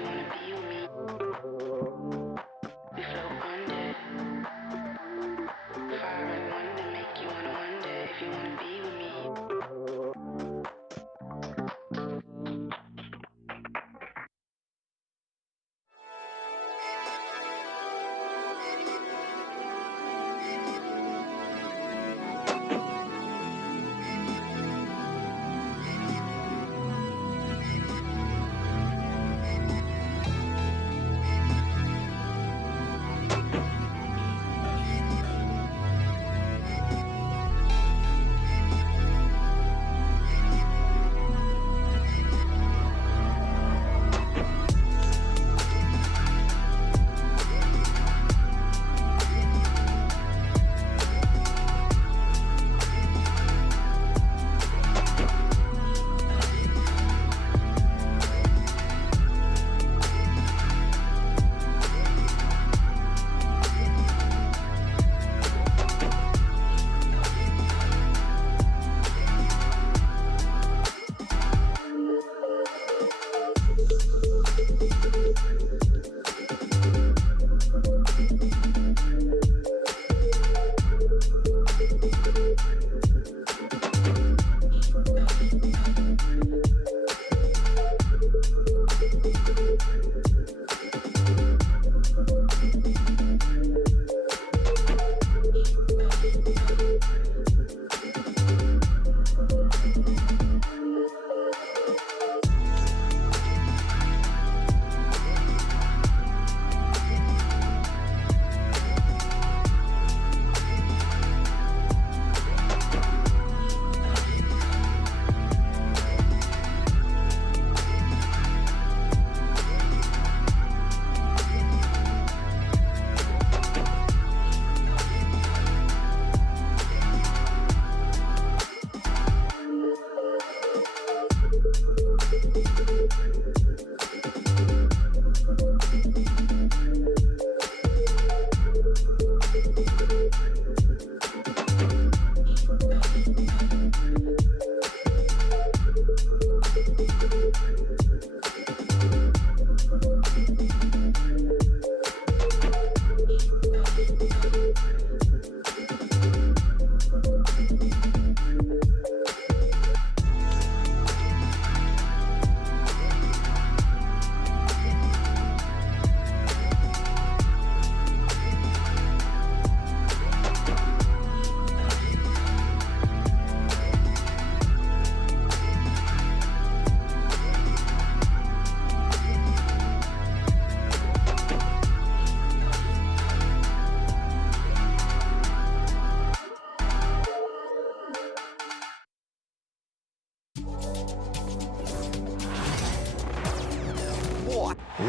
you wanna be with me. We float under. Fire and wonder make you wanna wonder if you wanna be with me.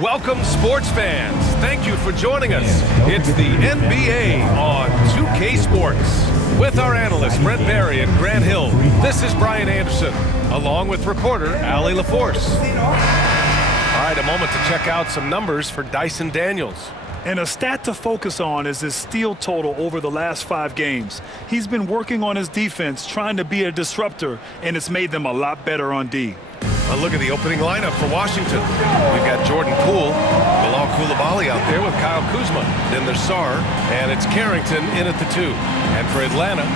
Welcome, sports fans. Thank you for joining us. It's the NBA on 2K Sports. With our analysts, Brent Barry and Grant Hill, this is Brian Anderson, along with reporter Allie LaForce. All right, a moment to check out some numbers for Dyson Daniels. And a stat to focus on is his steal total over the last 5 games. He's been working on his defense, trying to be a disruptor, and it's made them a lot better on D. A look at the opening lineup for Washington. We've got Jordan Poole, Bilal Coulibaly out there with Kyle Kuzma. Then there's Sarr, and it's Carrington in at the 2. And for Atlanta,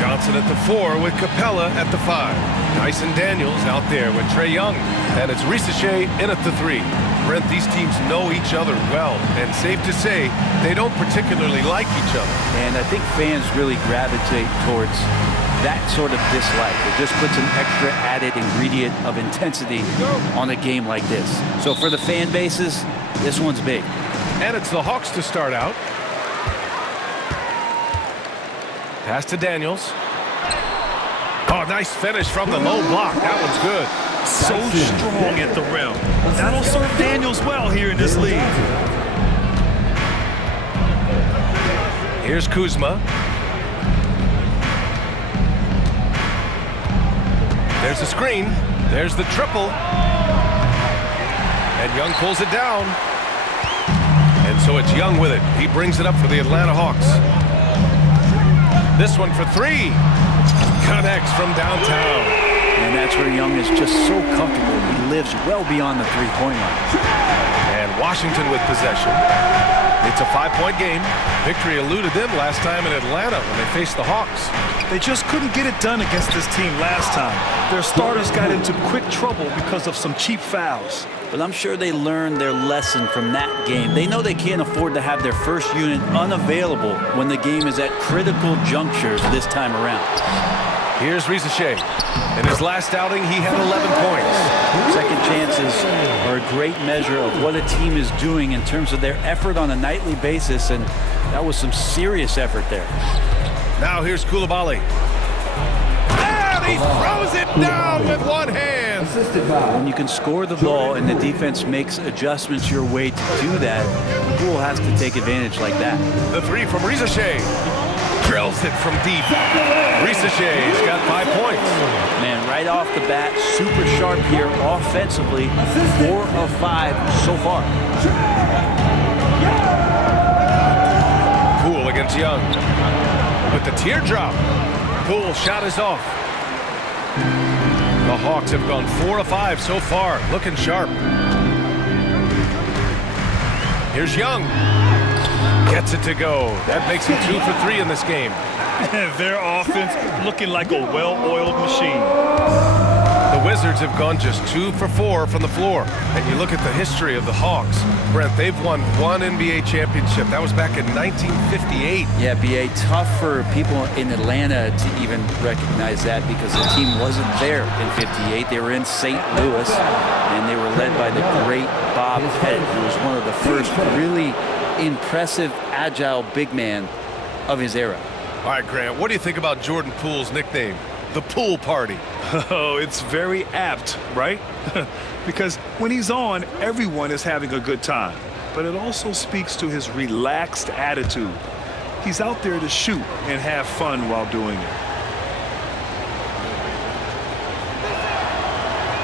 Johnson at the 4 with Capella at the 5. Dyson Daniels out there with Trae Young. And it's Risache in at the 3. Brent, these teams know each other well, and safe to say, they don't particularly like each other. And I think fans really gravitate towards that sort of dislike. It just puts an extra added ingredient of intensity on a game like this. So for the fan bases, this one's big. And it's the Hawks to start out. Pass to Daniels. Oh, nice finish from the low block. That one's good. So strong at the rim. That'll serve Daniels well here in this league. Here's Kuzma. There's the screen. There's the triple. And Young pulls it down. And so it's Young with it. He brings it up for the Atlanta Hawks. This one for 3. Connects from downtown. And that's where Young is just so comfortable. He lives well beyond the three-point line. Washington with possession. It's a 5-point game. Victory eluded them last time in Atlanta when they faced the Hawks. They just couldn't get it done against this team last time. Their starters got into quick trouble because of some cheap fouls. But I'm sure they learned their lesson from that game. They know they can't afford to have their first unit unavailable when the game is at critical junctures this time around. Here's Risache. In his last outing, he had 11 points. Second chances are a great measure of what a team is doing in terms of their effort on a nightly basis, and that was some serious effort there. Now here's Coulibaly. And he throws it down with one hand. When you can score the ball and the defense makes adjustments your way to do that, Poole has to take advantage like that. The three from Risache. Drills it from deep. Risache's got 5 points. Man, right off the bat, super sharp here offensively. 4 of 5 so far. Poole against Young. With the teardrop. Poole shot is off. The Hawks have gone 4 of 5 so far. Looking sharp. Here's Young. Gets it to go. That makes him 2 for 3 in this game. Their offense looking like a well-oiled machine. The Wizards have gone just 2 for 4 from the floor. And you look at the history of the Hawks. Brent, they've won 1 NBA championship. That was back in 1958. Yeah, B.A., tough for people in Atlanta to even recognize that because the team wasn't there in 58. They were in St. Louis, and they were led by the great Bob Pettit, who was one of the first really impressive, agile big man of his era. All right, Grant, what do you think about Jordan Poole's nickname, the Pool Party? Oh, it's very apt, right? Because when he's on, everyone is having a good time. But it also speaks to his relaxed attitude. He's out there to shoot and have fun while doing it.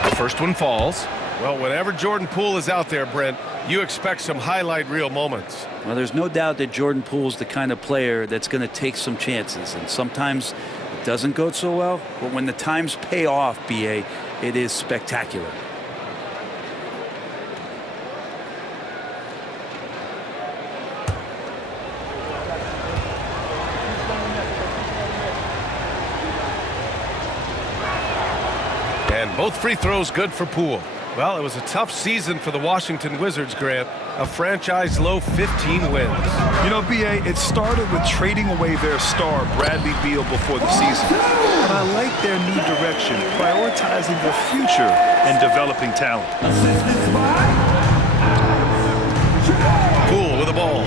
The first one falls. Well, whenever Jordan Poole is out there, Brent, you expect some highlight reel moments. Well, there's no doubt that Jordan Poole's the kind of player that's going to take some chances, and sometimes it doesn't go so well, but when the times pay off, B.A., it is spectacular. And both free throws good for Poole. Well, it was a tough season for the Washington Wizards, Grant. A franchise-low 15 wins. You know, B.A., it started with trading away their star, Bradley Beal, before the season. But I like their new direction, prioritizing their future and developing talent. Poole with the ball.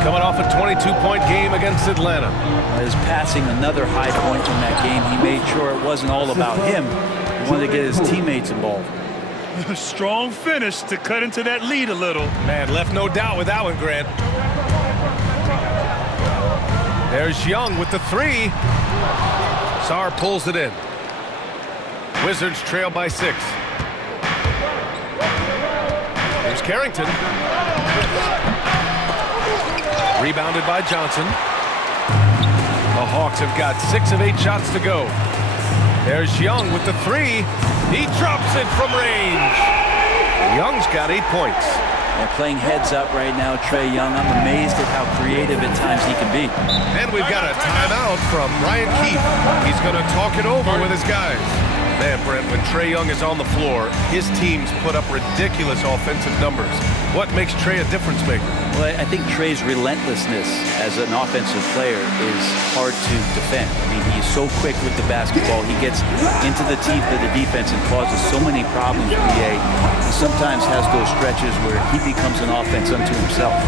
Coming off a 22-point game against Atlanta. His passing another high point in that game. He made sure it wasn't all about him. He wanted to get his teammates involved. Strong finish to cut into that lead a little. Man, left no doubt with that one, Grant. There's Young with the three. Sarr pulls it in. Wizards trail by 6. Here's Carrington. Rebounded by Johnson. The Hawks have got 6 of 8 shots to go. There's Young with the three. He drops it from range. Young's got 8 points. And playing heads up right now, Trae Young. I'm amazed at how creative at times he can be. And we've got a timeout from Ryan Keefe. He's going to talk it over with his guys. Man, Brent, when Trae Young is on the floor, his teams put up ridiculous offensive numbers. What makes Trae a difference maker? Well, I think Trae's relentlessness as an offensive player is hard to defend. I mean, he's so quick with the basketball. He gets into the teeth of the defense and causes so many problems, B.A. He sometimes has those stretches where he becomes an offense unto himself.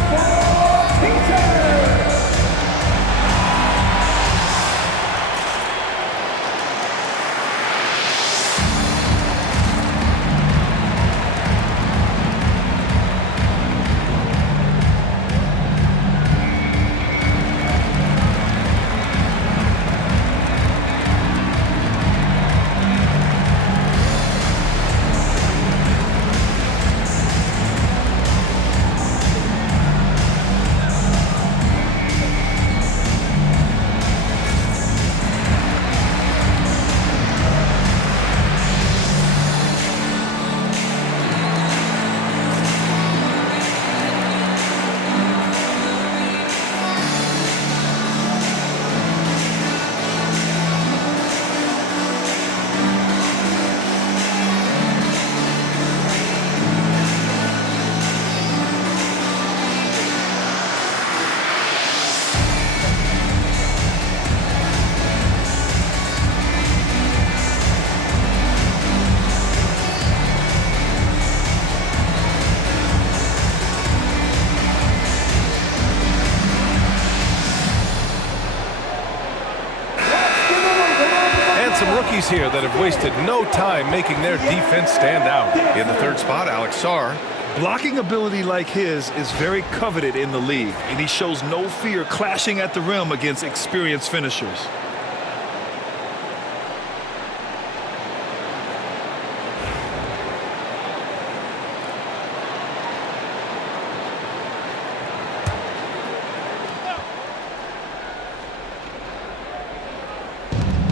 rookies here that have wasted no time making their defense stand out. In the third spot, Alex Sarr. Blocking ability like his is very coveted in the league, and he shows no fear clashing at the rim against experienced finishers.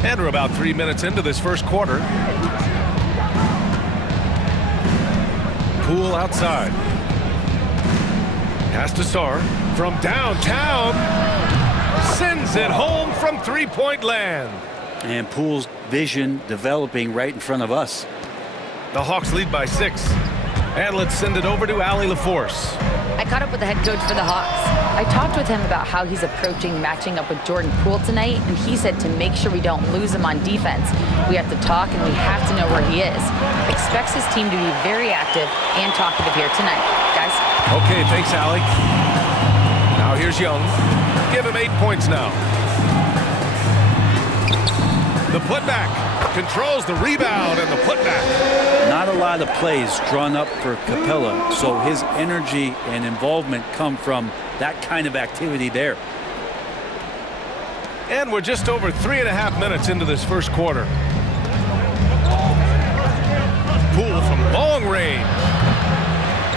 And we're about 3 minutes into this first quarter. Poole outside. Pass to Sarr from downtown. Sends it home from three-point land. And Poole's vision developing right in front of us. The Hawks lead by 6. And let's send it over to Allie LaForce. I caught up with the head coach for the Hawks. I talked with him about how he's approaching matching up with Jordan Poole tonight, and he said to make sure we don't lose him on defense, we have to talk and we have to know where he is. Expects his team to be very active and talkative here tonight. Guys? Okay, thanks, Allie. Now here's Young. Give him 8 points now. The putback. Controls the rebound and the putback. Not a lot of plays drawn up for Capella, so his energy and involvement come from that kind of activity there. And we're just over 3.5 minutes into this first quarter. Poole from long range.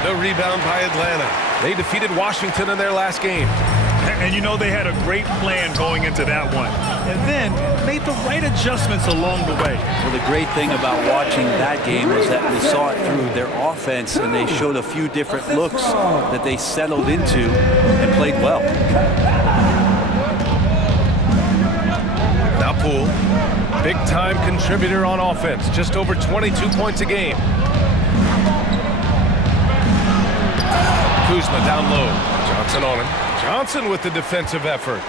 The rebound by Atlanta. They defeated Washington in their last game. And you know they had a great plan going into that one. And then made the right adjustments along the way. Well, the great thing about watching that game was that we saw it through their offense, and they showed a few different looks that they settled into and played well. Now Poole, big-time contributor on offense, just over 22 points a game. Kuzma down low. Johnson on him. Johnson with the defensive effort.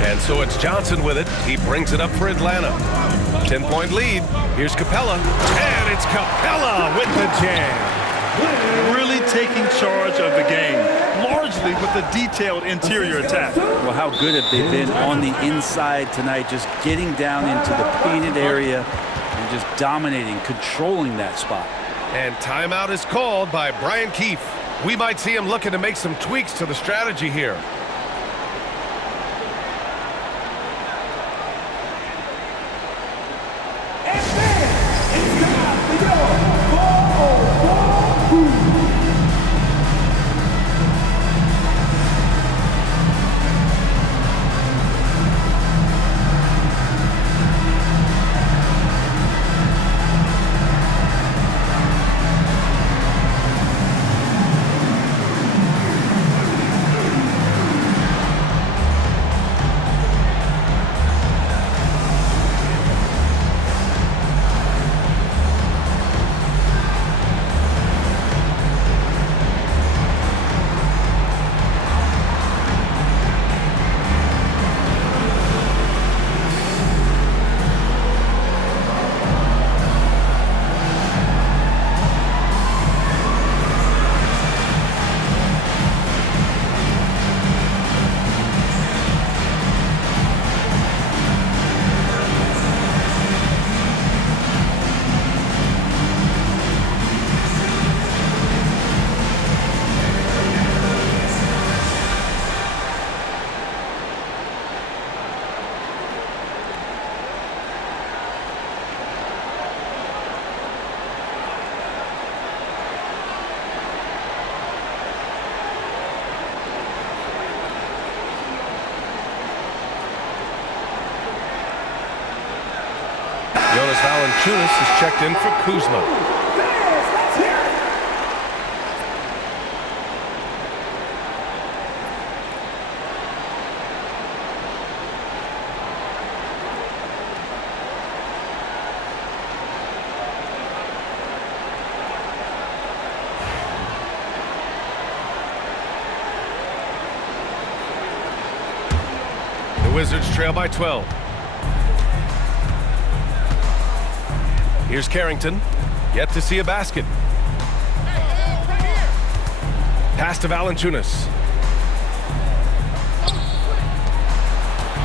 And so it's Johnson with it. He brings it up for Atlanta. 10-point lead. Here's Capella. And it's Capella with the jam. Really taking charge of the game, largely with the detailed interior attack. Well, how good have they been on the inside tonight, just getting down into the painted area and just dominating, controlling that spot. And timeout is called by Brian Keefe. We might see him looking to make some tweaks to the strategy here. Valanciunas is checked in for Kuzma. The Wizards trail by 12. Here's Carrington, yet to see a basket. Pass to Valanciunas.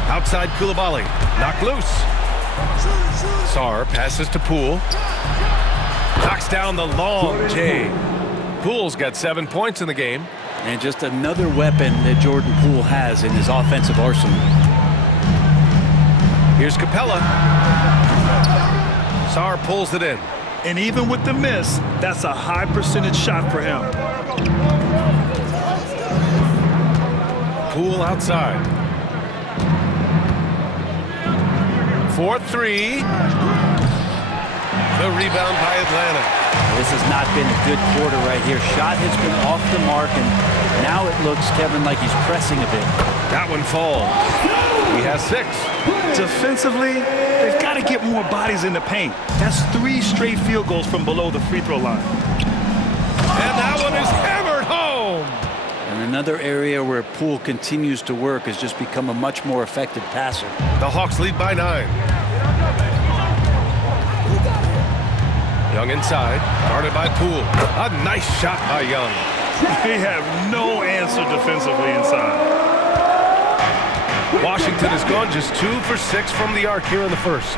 Outside Coulibaly, knocked loose. Sarr passes to Poole. Knocks down the long J. Poole's got 7 points in the game. And just another weapon that Jordan Poole has in his offensive arsenal. Here's Capella. Sarr pulls it in. And even with the miss, that's a high percentage shot for him. Poole outside. 4-3. The rebound by Atlanta. This has not been a good quarter right here. Shot has been off the mark, and now it looks, Kevin, like he's pressing a bit. That one falls. He has 6. Defensively, they've got to get more bodies in the paint. That's 3 straight field goals from below the free throw line. And that one is hammered home. And another area where Poole continues to work has just become a much more effective passer. The Hawks lead by 9. Young inside, guarded by Poole. A nice shot by Young. They have no answer defensively inside. Washington has gone just 2 for 6 from the arc here in the first.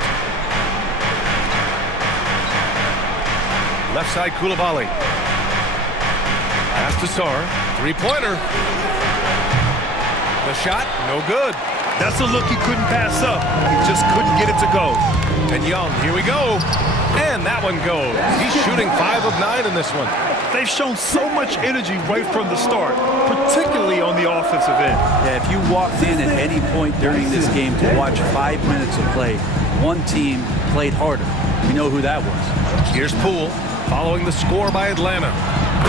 Left side, Coulibaly. Pass to Sarr. 3-pointer. The shot, no good. That's a look he couldn't pass up. He just couldn't get it to go. And Young, here we go. And that one goes. He's shooting 5 of 9 in this one. They've shown so much energy right from the start, particularly on the offensive end. Yeah, if you walked in at any point during this game to watch 5 minutes of play, one team played harder. We know who that was. Here's Poole, following the score by Atlanta.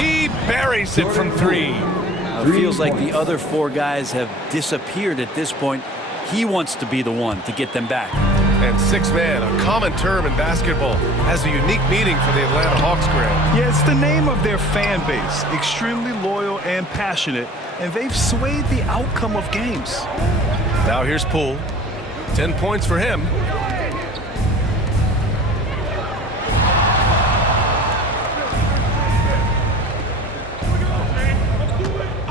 He buries it from 3. It feels like the other 4 guys have disappeared at this point. He wants to be the one to get them back. And 6-man, a common term in basketball, has a unique meaning for the Atlanta Hawks, Grant. Yeah, it's the name of their fan base. Extremely loyal and passionate, and they've swayed the outcome of games. Now here's Poole. 10 points for him.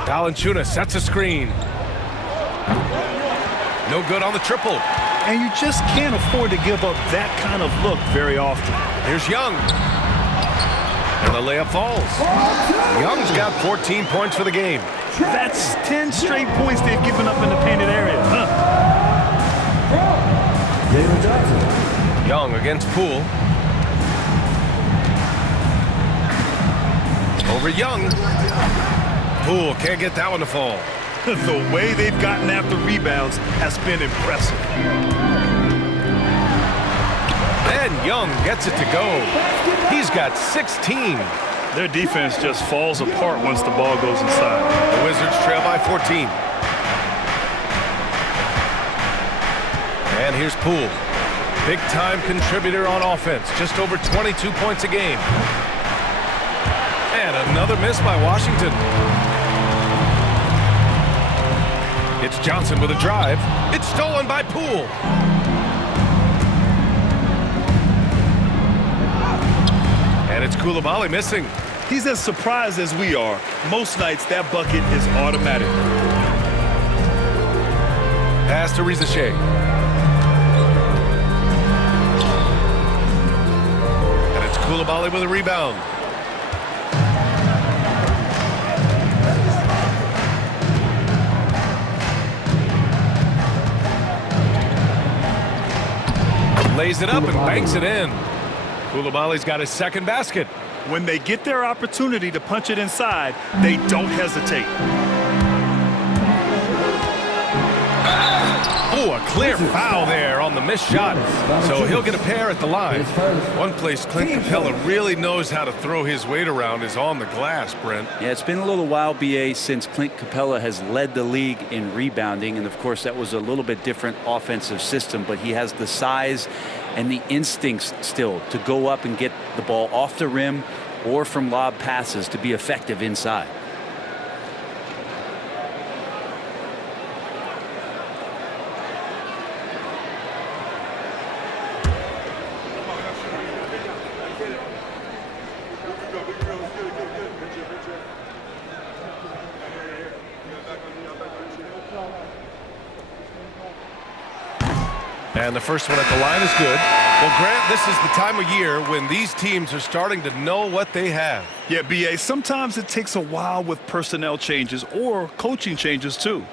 Valanciunas sets a screen. No good on the triple. And you just can't afford to give up that kind of look very often. Here's Young. And the layup falls. Young's got 14 points for the game. That's 10 straight points they've given up in the painted area. Young against Poole. Over Young. Poole can't get that one to fall. The way they've gotten after rebounds has been impressive. And Young gets it to go. He's got 16. Their defense just falls apart once the ball goes inside. The Wizards trail by 14. And here's Poole. Big-time contributor on offense. Just over 22 points a game. And another miss by Washington. It's Johnson with a drive. It's stolen by Poole. And it's Coulibaly missing. He's as surprised as we are. Most nights, that bucket is automatic. Pass to Rizachet. And it's Coulibaly with a rebound. Lays it up and banks it in. Coulibaly's got his second basket. When they get their opportunity to punch it inside, they don't hesitate. Oh, a clear foul there on the missed shot. So he'll get a pair at the line. One place Clint Capella really knows how to throw his weight around is on the glass, Brent. Yeah, it's been a little while, BA, since Clint Capella has led the league in rebounding. And, of course, that was a little bit different offensive system. But he has the size and the instincts still to go up and get the ball off the rim or from lob passes to be effective inside. And the first one at the line is good. Well, Grant, this is the time of year when these teams are starting to know what they have. Yeah, B.A., sometimes it takes a while with personnel changes or coaching changes too.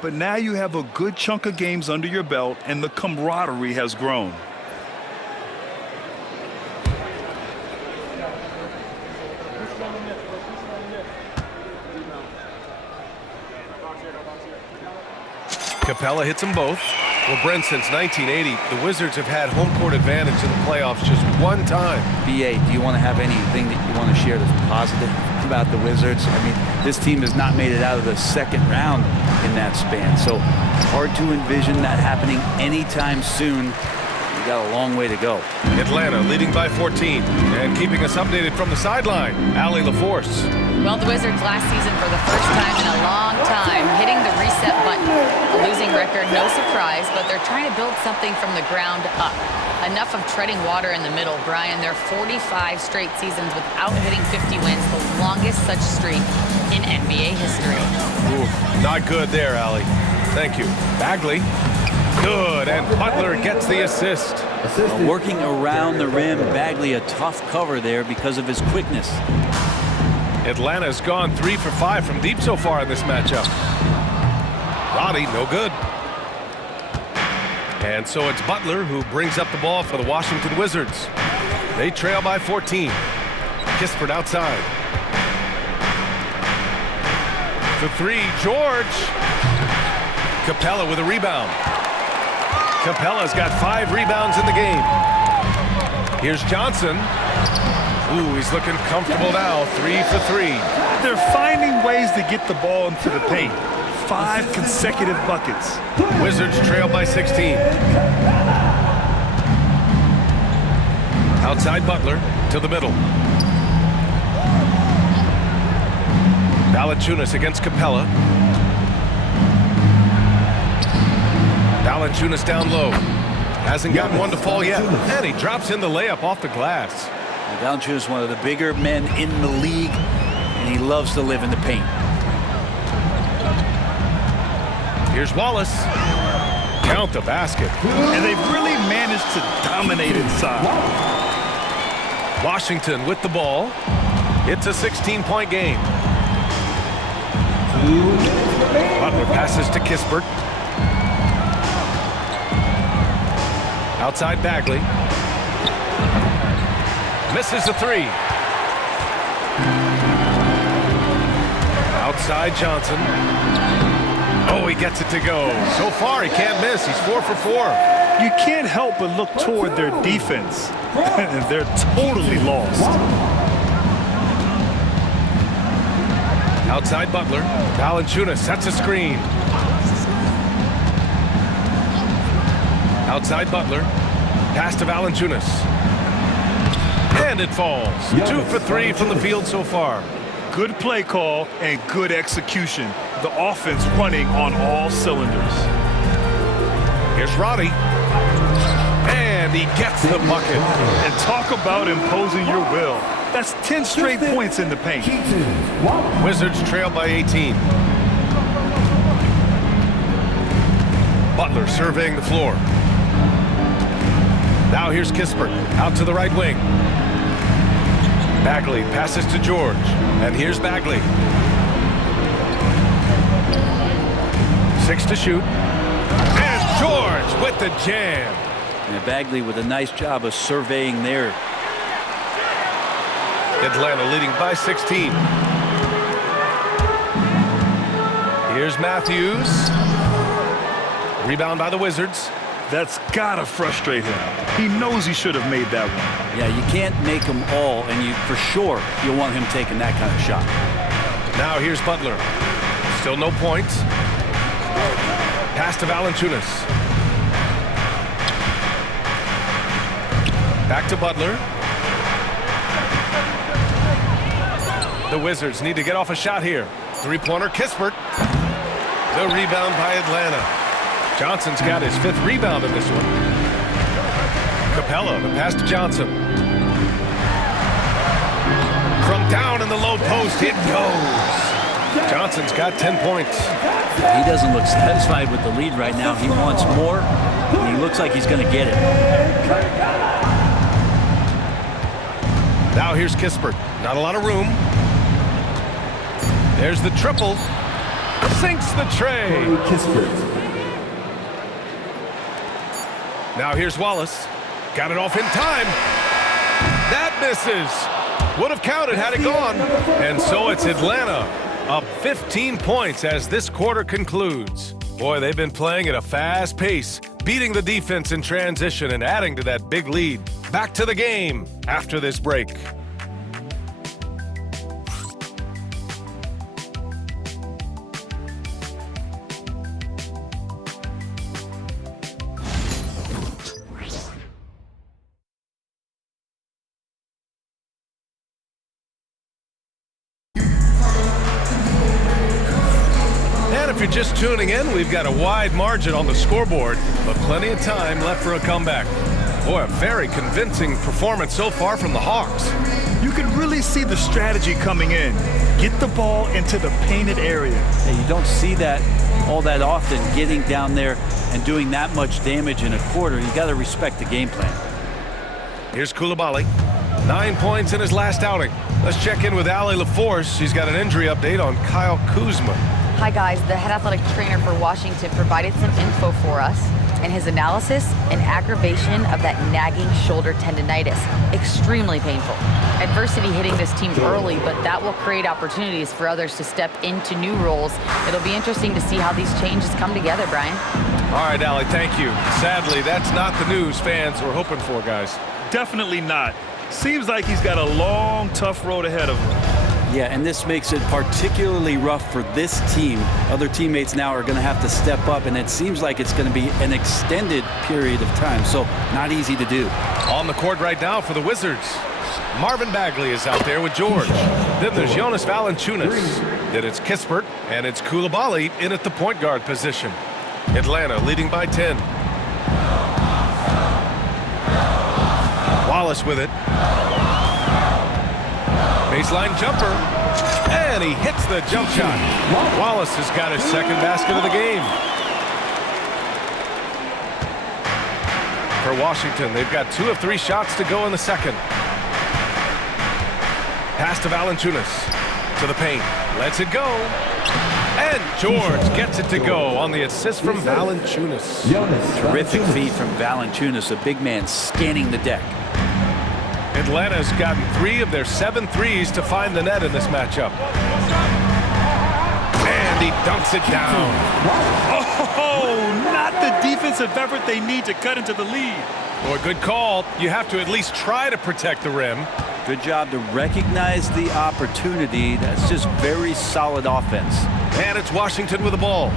But now you have a good chunk of games under your belt and the camaraderie has grown. Capella hits them both. Well, Brent, since 1980, the Wizards have had home court advantage in the playoffs just one time. B.A., do you want to have anything that you want to share that's positive about the Wizards? I mean, this team has not made it out of the second round in that span, so hard to envision that happening anytime soon. We got a long way to go. Atlanta leading by 14 and keeping us updated from the sideline, Allie LaForce. Well, the Wizards last season for the first time in a long time hitting the reset button. A losing record, no surprise, but they're trying to build something from the ground up. Enough of treading water in the middle, Brian. They're 45 straight seasons without hitting 50 wins, the longest such streak in NBA history. Ooh, not good there, Allie. Thank you. Bagley. Good, and Butler gets the assist. Working around the rim, Bagley a tough cover there because of his quickness. Atlanta's gone 3 for 5 from deep so far in this matchup. Roddy, no good. And so it's Butler who brings up the ball for the Washington Wizards. They trail by 14. Kispert outside. For three, George. Capella with a rebound. Capella's got 5 rebounds in the game. Here's Johnson. Ooh, he's looking comfortable now. 3 for 3. They're finding ways to get the ball into the paint. 5 consecutive buckets. Wizards trail by 16. Outside Butler to the middle. Valanciunas against Capella. Valanciunas down low. Hasn't gotten one to fall yet. And he drops in the layup off the glass. Valanciunas is one of the bigger men in the league, and he loves to live in the paint. Here's Wallace. Count the basket. And they've really managed to dominate inside. Washington with the ball. It's a 16-point game. Butler passes to Kispert. Outside Bagley. Misses the 3. Outside Johnson. Oh, he gets it to go. So far, he can't miss. He's 4 for 4. You can't help but look toward their defense. They're totally lost. Outside Butler. Valanciunas sets a screen. Outside Butler. Pass to Valanciunas. And it falls. 2 for 3 from the field so far. Good play call and good execution. The offense running on all cylinders. Here's Roddy. And he gets the bucket. And talk about imposing your will. That's 10 straight points in the paint. Wizards trail by 18. Butler surveying the floor. Now here's Kispert out to the right wing. Bagley passes to George. And here's Bagley. 6 to shoot. And George with the jam. And Bagley with a nice job of surveying there. Atlanta leading by 16. Here's Matthews. Rebound by the Wizards. That's gotta frustrate him. He knows he should have made that one. Yeah, you can't make them all, and you for sure you'll want him taking that kind of shot. Now here's Butler. Still no points. Pass to Valanciunas. Back to Butler. The Wizards need to get off a shot here. 3-pointer, Kispert. The rebound by Atlanta. Johnson's got his 5th rebound in this one. Capella, the pass to Johnson. From down in the low post, it goes. Johnson's got 10 points. He doesn't look satisfied with the lead right now. He wants more, and he looks like he's going to get it. Now here's Kispert. Not a lot of room. There's the triple. Sinks the tray. Now here's Wallace. Got it off in time. That misses. Would have counted had it gone. And so it's Atlanta up 15 points as this quarter concludes. Boy, they've been playing at a fast pace, beating the defense in transition and adding to that big lead. Back to the game after this break. If you're just tuning in, we've got a wide margin on the scoreboard, but plenty of time left for a comeback. Boy, a very convincing performance so far from the Hawks. You can really see the strategy coming in. Get the ball into the painted area. Hey, you don't see that all that often, getting down there and doing that much damage in a quarter. You got to respect the game plan. Here's Coulibaly. 9 points in his last outing. Let's check in with Allie LaForce. She's got an injury update on Kyle Kuzma. Hi guys, the head athletic trainer for Washington provided some info for us. In his analysis, an aggravation of that nagging shoulder tendonitis. Extremely painful. Adversity hitting this team early, but that will create opportunities for others to step into new roles. It'll be interesting to see how these changes come together, Brian. All right, Allie, thank you. Sadly, that's not the news fans were hoping for, guys. Definitely not. Seems like he's got a long, tough road ahead of him. Yeah, and this makes it particularly rough for this team. Other teammates now are going to have to step up, and it seems like it's going to be an extended period of time, so not easy to do. On the court right now for the Wizards, Marvin Bagley is out there with George. Then there's Jonas Valanciunas. Then it's Kispert, and it's Coulibaly in at the point guard position. Atlanta leading by 10. Wallace with it. Baseline jumper, and he hits the jump shot. Wallace has got his second basket of the game. For Washington, they've got 2 of 3 shots to go in the second. Pass to Valanciunas, to the paint, lets it go. And George gets it to go on the assist from Valanciunas. Terrific feed from Valanciunas, a big man scanning the deck. Atlanta's gotten 3 of their 7 threes to find the net in this matchup. And he dunks it down. Oh, not the defensive effort they need to cut into the lead. Boy, good call. You have to at least try to protect the rim. Good job to recognize the opportunity. That's just very solid offense. And it's Washington with the ball.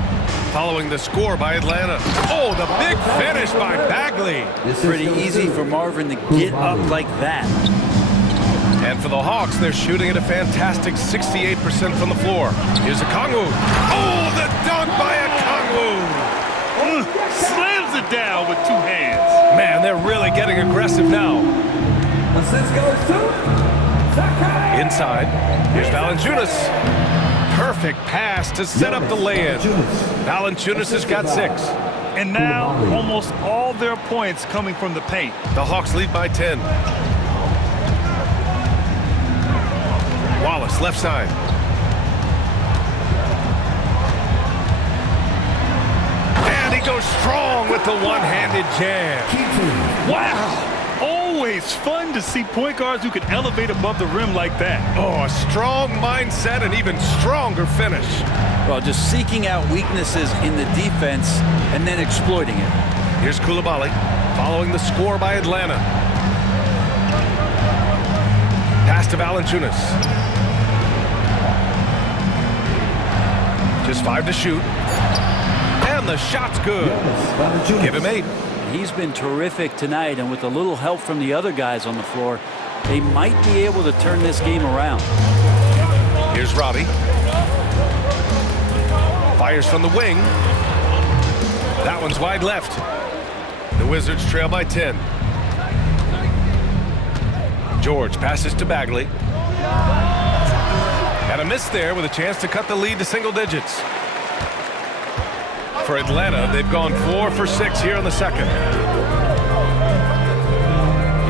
Following the score by Atlanta. Oh, the big finish by Bagley. Pretty easy for Marvin to get up like that. And for the Hawks, they're shooting at a fantastic 68% from the floor. Here's Okongwu. Oh, the dunk by Okongwu. Slams it down with 2 hands. Man, they're really getting aggressive now. Inside, here's Valanciunas. Perfect pass to set up the lay-in. Valanciunas has got 6. And now, almost all their points coming from the paint. The Hawks lead by 10. Wallace, left side. And he goes strong with the one-handed jam. Wow! Always fun to see point guards who can elevate above the rim like that. Oh, a strong mindset and even stronger finish. Well, just seeking out weaknesses in the defense and then exploiting it. Here's Coulibaly following the score by Atlanta. Pass to Valanciunas. Just 5 to shoot. And the shot's good. Give him 8. He's been terrific tonight, and with a little help from the other guys on the floor, they might be able to turn this game around. Here's Robbie. Fires from the wing. That one's wide left. The Wizards trail by 10. George passes to Bagley. And a miss there with a chance to cut the lead to single digits. for Atlanta. They've gone 4 for 6 here in the second.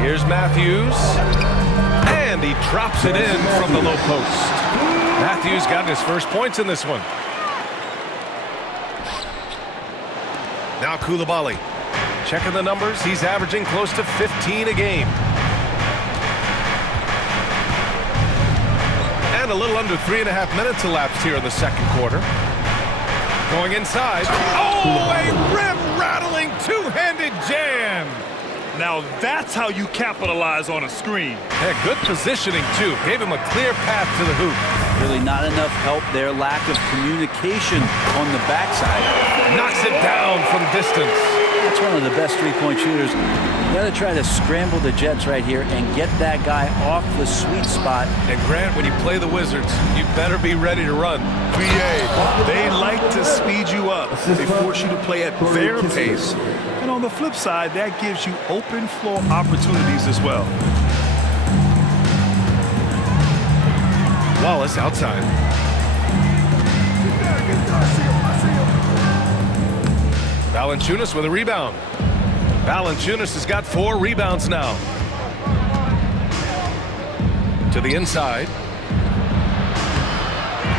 Here's Matthews. And he drops it in from the low post. Matthews got his first points in this one. Now Koulibaly. Checking the numbers. He's averaging close to 15 a game. And a little under 3.5 minutes elapsed here in the second quarter. Going inside. Oh, a rim-rattling two-handed jam. Now that's how you capitalize on a screen. Yeah, good positioning, too. Gave him a clear path to the hoop. Really not enough help there. Lack of communication on the backside. Knocks it down from distance. That's one of the best three-point shooters. You got to try to scramble the Jets right here and get that guy off the sweet spot. And Grant, when you play the Wizards, you better be ready to run. They like to speed you up. They force you to play at their pace. And on the flip side, that gives you open floor opportunities as well. Wallace outside. Valanciunas with a rebound. Valanciunas has got 4 rebounds now. To the inside.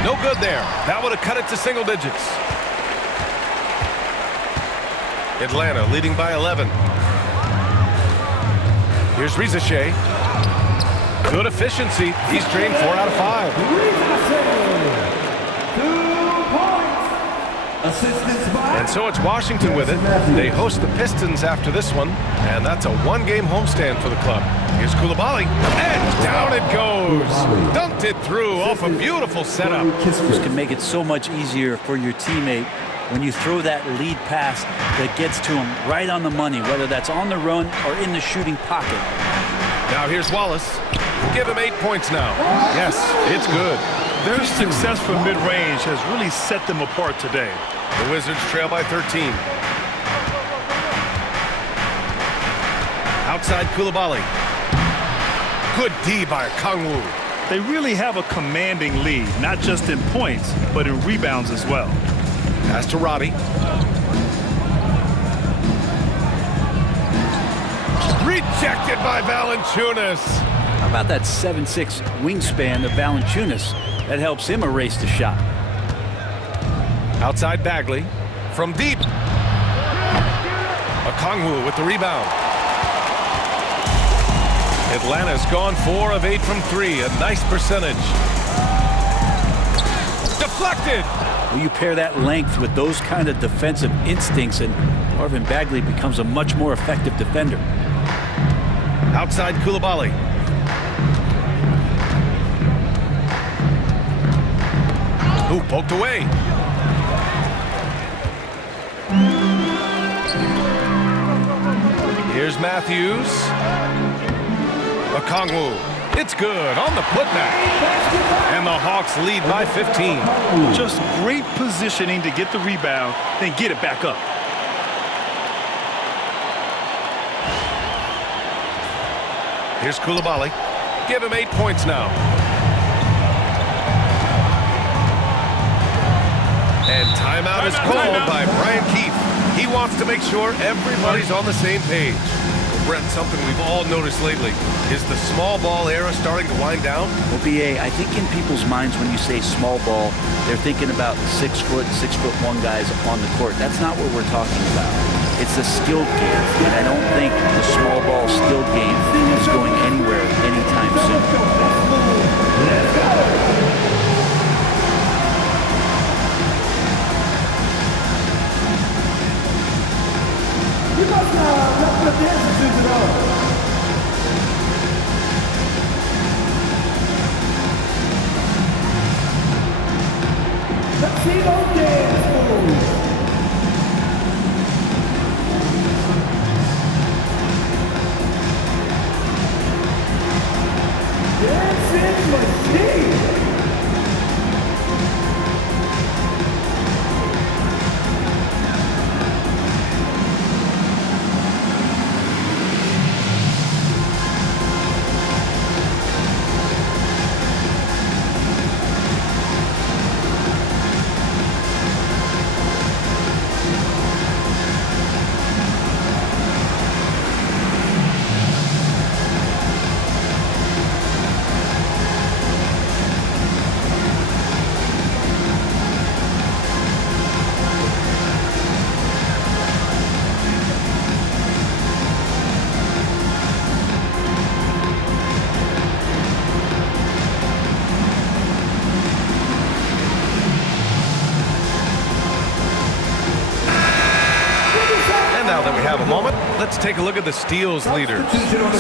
No good there. That would have cut it to single digits. Atlanta leading by 11. Here's Rizachet. Good efficiency. He's drained 4 out of 5. 2 points. Assistance by. And so it's Washington with it. They host the Pistons after this one, and that's a 1-game homestand for the club. Here's Koulibaly, and down it goes. Dunked it through off a beautiful setup. This can make it so much easier for your teammate when you throw that lead pass that gets to him right on the money, whether that's on the run or in the shooting pocket. Now here's Wallace. Give him 8 points now. Yes, it's good. Their success from mid-range has really set them apart today. The Wizards trail by 13. Outside Koulibaly. Good D by Kangwoo. They really have a commanding lead, not just in points, but in rebounds as well. Pass to Roddy. Rejected by Valanciunas. How about that 7'6" wingspan of Valanciunas? That helps him erase the shot. Outside Bagley. From deep. Okongwu with the rebound. Atlanta's gone 4 of 8 from 3. A nice percentage. Deflected. Well, you pair that length with those kind of defensive instincts, and Marvin Bagley becomes a much more effective defender. Outside Koulibaly. Ooh, poked away. Here's Matthews. Okongwu. It's good on the putback. And the Hawks lead by 15. Just great positioning to get the rebound, then get it back up. Here's Koulibaly. Give him 8 points now. And timeout is called by Brian Keefe. He wants to make sure everybody's on the same page. Brent, something we've all noticed lately. Is the small ball era starting to wind down? Well, B.A., I think in people's minds when you say small ball, they're thinking about 6 foot, 6'1" guys on the court. That's not what we're talking about. It's a skilled game, and I don't think the small ball skilled game is going anywhere anytime soon. Let's go. You must not put the answers at all. Let's see those dance moves. Dancing machine. that we have a moment, let's take a look at the steals leaders.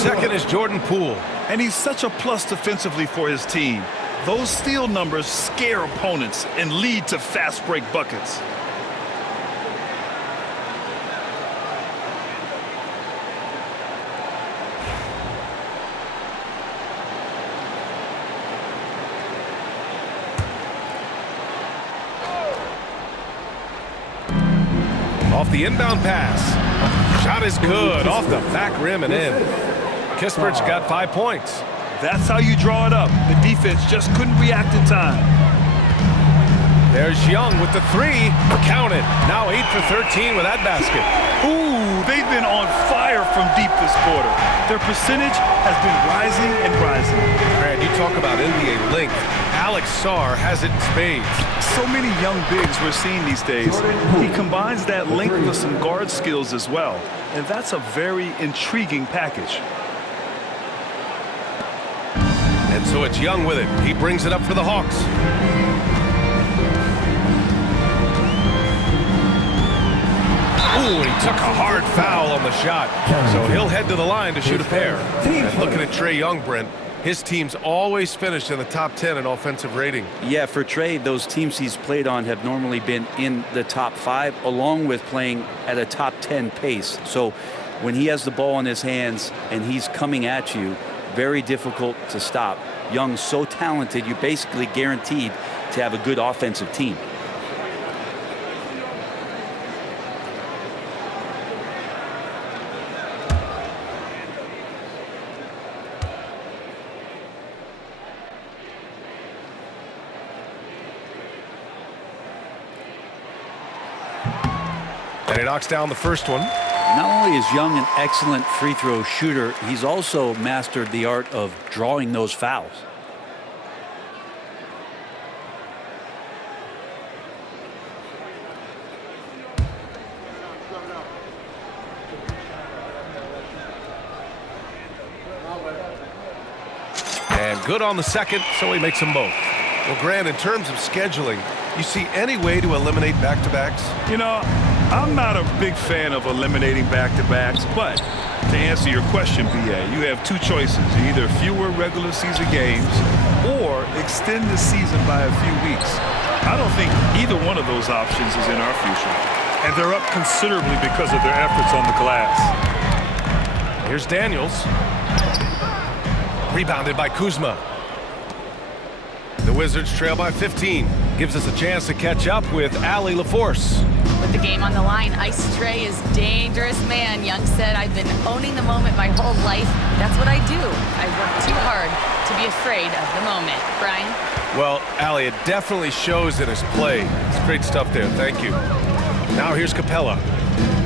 Second is Jordan Poole. And he's such a plus defensively for his team. Those steal numbers scare opponents and lead to fast break buckets. Off the inbound pass. Shot is good. Off the back rim and in. Kispert's got 5 points. That's how you draw it up. The defense just couldn't react in time. There's Young with the three. Count it. Now 8 for 13 with that basket. Ooh, they've been on fire from deep this quarter. Their percentage has been rising and rising. Grant, you talk about NBA length. Alex Sarr has it in spades. So many young bigs we're seeing these days. He combines that length with some guard skills as well. And that's a very intriguing package. And so it's Young with it. He brings it up for the Hawks. Ooh, and he took a hard foul on the shot. So he'll head to the line to shoot a pair. And looking at Trae Young, Brent, his team's always finished in the top 10 in offensive rating. Yeah, for Trae, those teams he's played on have normally been in the top 5, along with playing at a top 10 pace. So when he has the ball in his hands and he's coming at you, very difficult to stop. Young's so talented, you're basically guaranteed to have a good offensive team. And he knocks down the first one. Not only is Young an excellent free throw shooter, he's also mastered the art of drawing those fouls. And good on the second, so he makes them both. Well, Grant, in terms of scheduling, you see any way to eliminate back-to-backs? You know, I'm not a big fan of eliminating back-to-backs, but to answer your question, BA, you have two choices. Either fewer regular season games or extend the season by a few weeks. I don't think either one of those options is in our future. And they're up considerably because of their efforts on the glass. Here's Daniels. Rebounded by Kuzma. The Wizards trail by 15. Gives us a chance to catch up with Allie LaForce. With the game on the line, Ice Trae is dangerous man. Young said, I've been owning the moment my whole life. That's what I do. I work too hard to be afraid of the moment. Brian? Well, Allie, it definitely shows in his play. It's great stuff there. Thank you. Now here's Capella.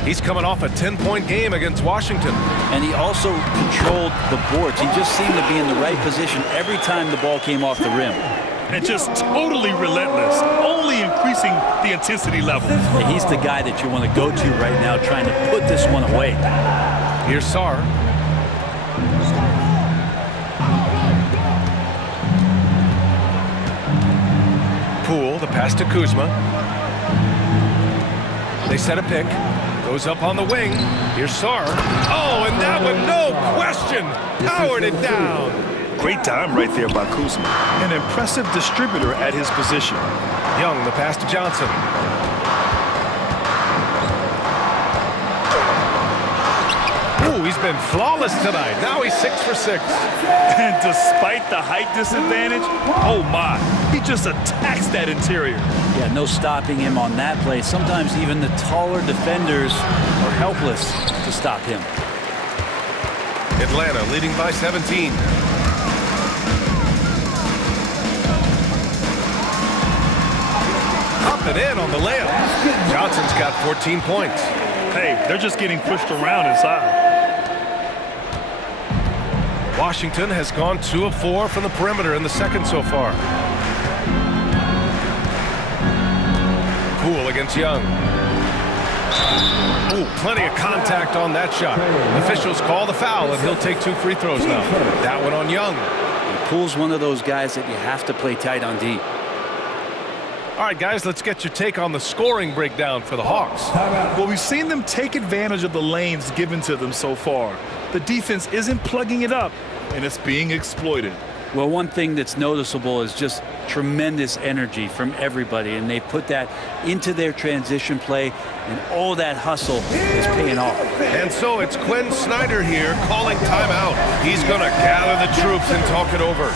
He's coming off a 10-point game against Washington. And he also controlled the boards. He just seemed to be in the right position every time the ball came off the rim. And just totally relentless, only increasing the intensity level. And he's the guy that you want to go to right now, trying to put this one away. Here's Sarr. Poole, the pass to Kuzma. They set a pick. Goes up on the wing. Here's Sarr. Oh, and that one, no question, powered it down. Great time right there by Kuzma. An impressive distributor at his position. Young, the pass to Johnson. Ooh, he's been flawless tonight. Now he's 6 for 6. And despite the height disadvantage, oh my, he just attacks that interior. Yeah, no stopping him on that play. Sometimes even the taller defenders are helpless to stop him. Atlanta leading by 17. Up and in on the layup. Johnson's got 14 points. Hey, they're just getting pushed around inside. Washington has gone 2 of 4 from the perimeter in the second so far. Poole against Young. Ooh, plenty of contact on that shot. Officials call the foul, and he'll take 2 free throws now. That one on Young. Poole's one of those guys that you have to play tight on D. All right, guys, let's get your take on the scoring breakdown for the Hawks. Well, we've seen them take advantage of the lanes given to them so far. The defense isn't plugging it up, and it's being exploited. Well, one thing that's noticeable is just tremendous energy from everybody, and they put that into their transition play, and all that hustle is paying off. And so it's Quinn Snyder here calling timeout. He's going to gather the troops and talk it over.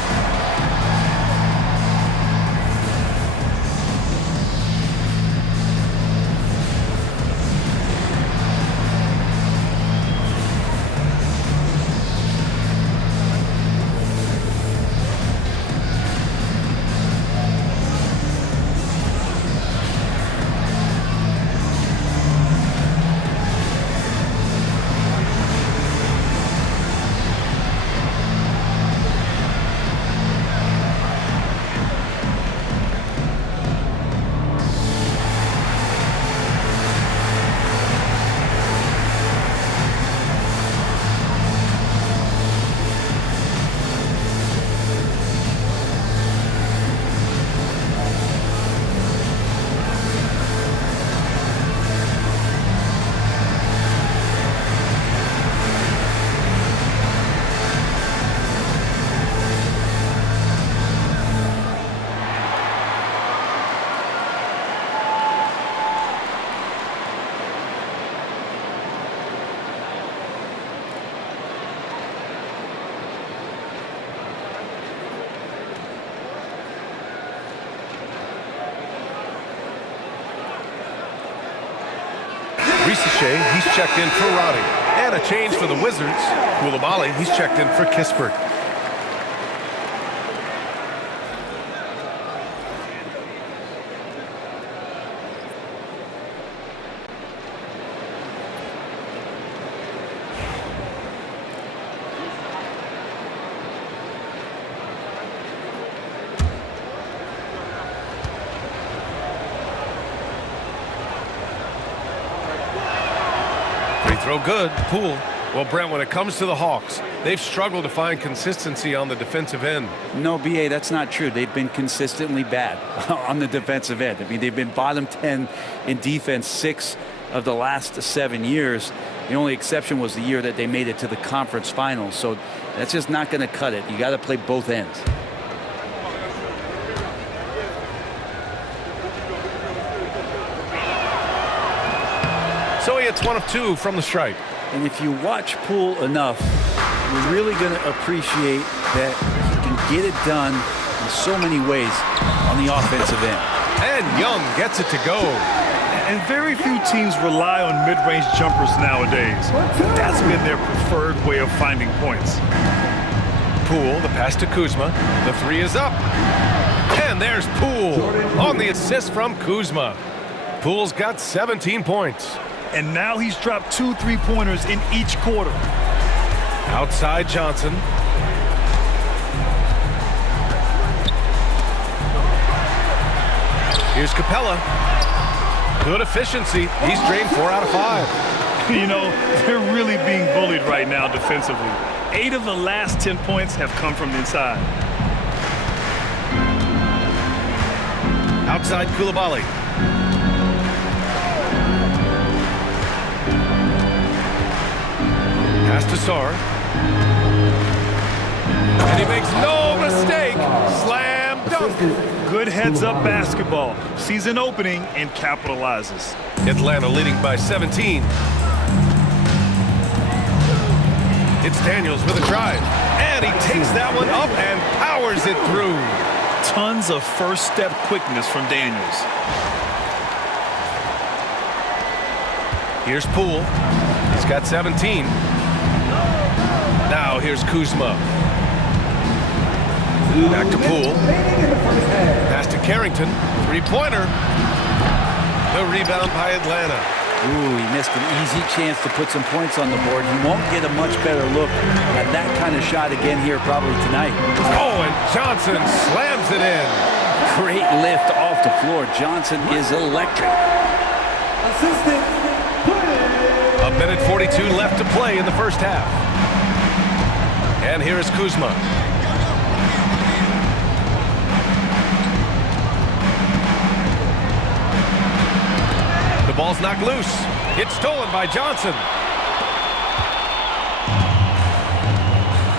Ricochet, he's checked in for Roddy. And a change for the Wizards. Koulibaly, he's checked in for Kispert. Throw good. Poole. Well, Brent, when it comes to the Hawks, they've struggled to find consistency on the defensive end. No, B.A., that's not true. They've been consistently bad on the defensive end. I mean, they've been bottom 10 in defense 6 of the last 7 years. The only exception was the year that they made it to the conference finals. So that's just not going to cut it. You got to play both ends. So he hits 1 of 2 from the stripe. And if you watch Poole enough, you're really going to appreciate that he can get it done in so many ways on the offensive end. And Young gets it to go. And very few teams rely on mid-range jumpers nowadays. That's been their preferred way of finding points. Poole, the pass to Kuzma. The 3 is up. And there's Poole on the assist from Kuzma. Poole's got 17 points. And now he's dropped 2 3-pointers in each quarter. Outside Johnson. Here's Capella. Good efficiency. He's drained 4 out of 5. You know, they're really being bullied right now defensively. 8 of the last 10 points have come from inside. Outside Koulibaly. Pass to Sarr. And he makes no mistake. Slam dunk. Good heads-up basketball. Sees an opening and capitalizes. Atlanta leading by 17. It's Daniels with a drive. And he takes that one up and powers it through. Tons of first-step quickness from Daniels. Here's Poole. He's got 17. Now here's Kuzma. Back to Poole. Pass to Carrington. 3-pointer. The rebound by Atlanta. Ooh, he missed an easy chance to put some points on the board. He won't get a much better look at that kind of shot again here probably tonight. Oh, and Johnson slams it in. Great lift off the floor. Johnson is electric. A minute 42 left to play in the first half. And here is Kuzma. Ball's knocked loose. It's stolen by Johnson.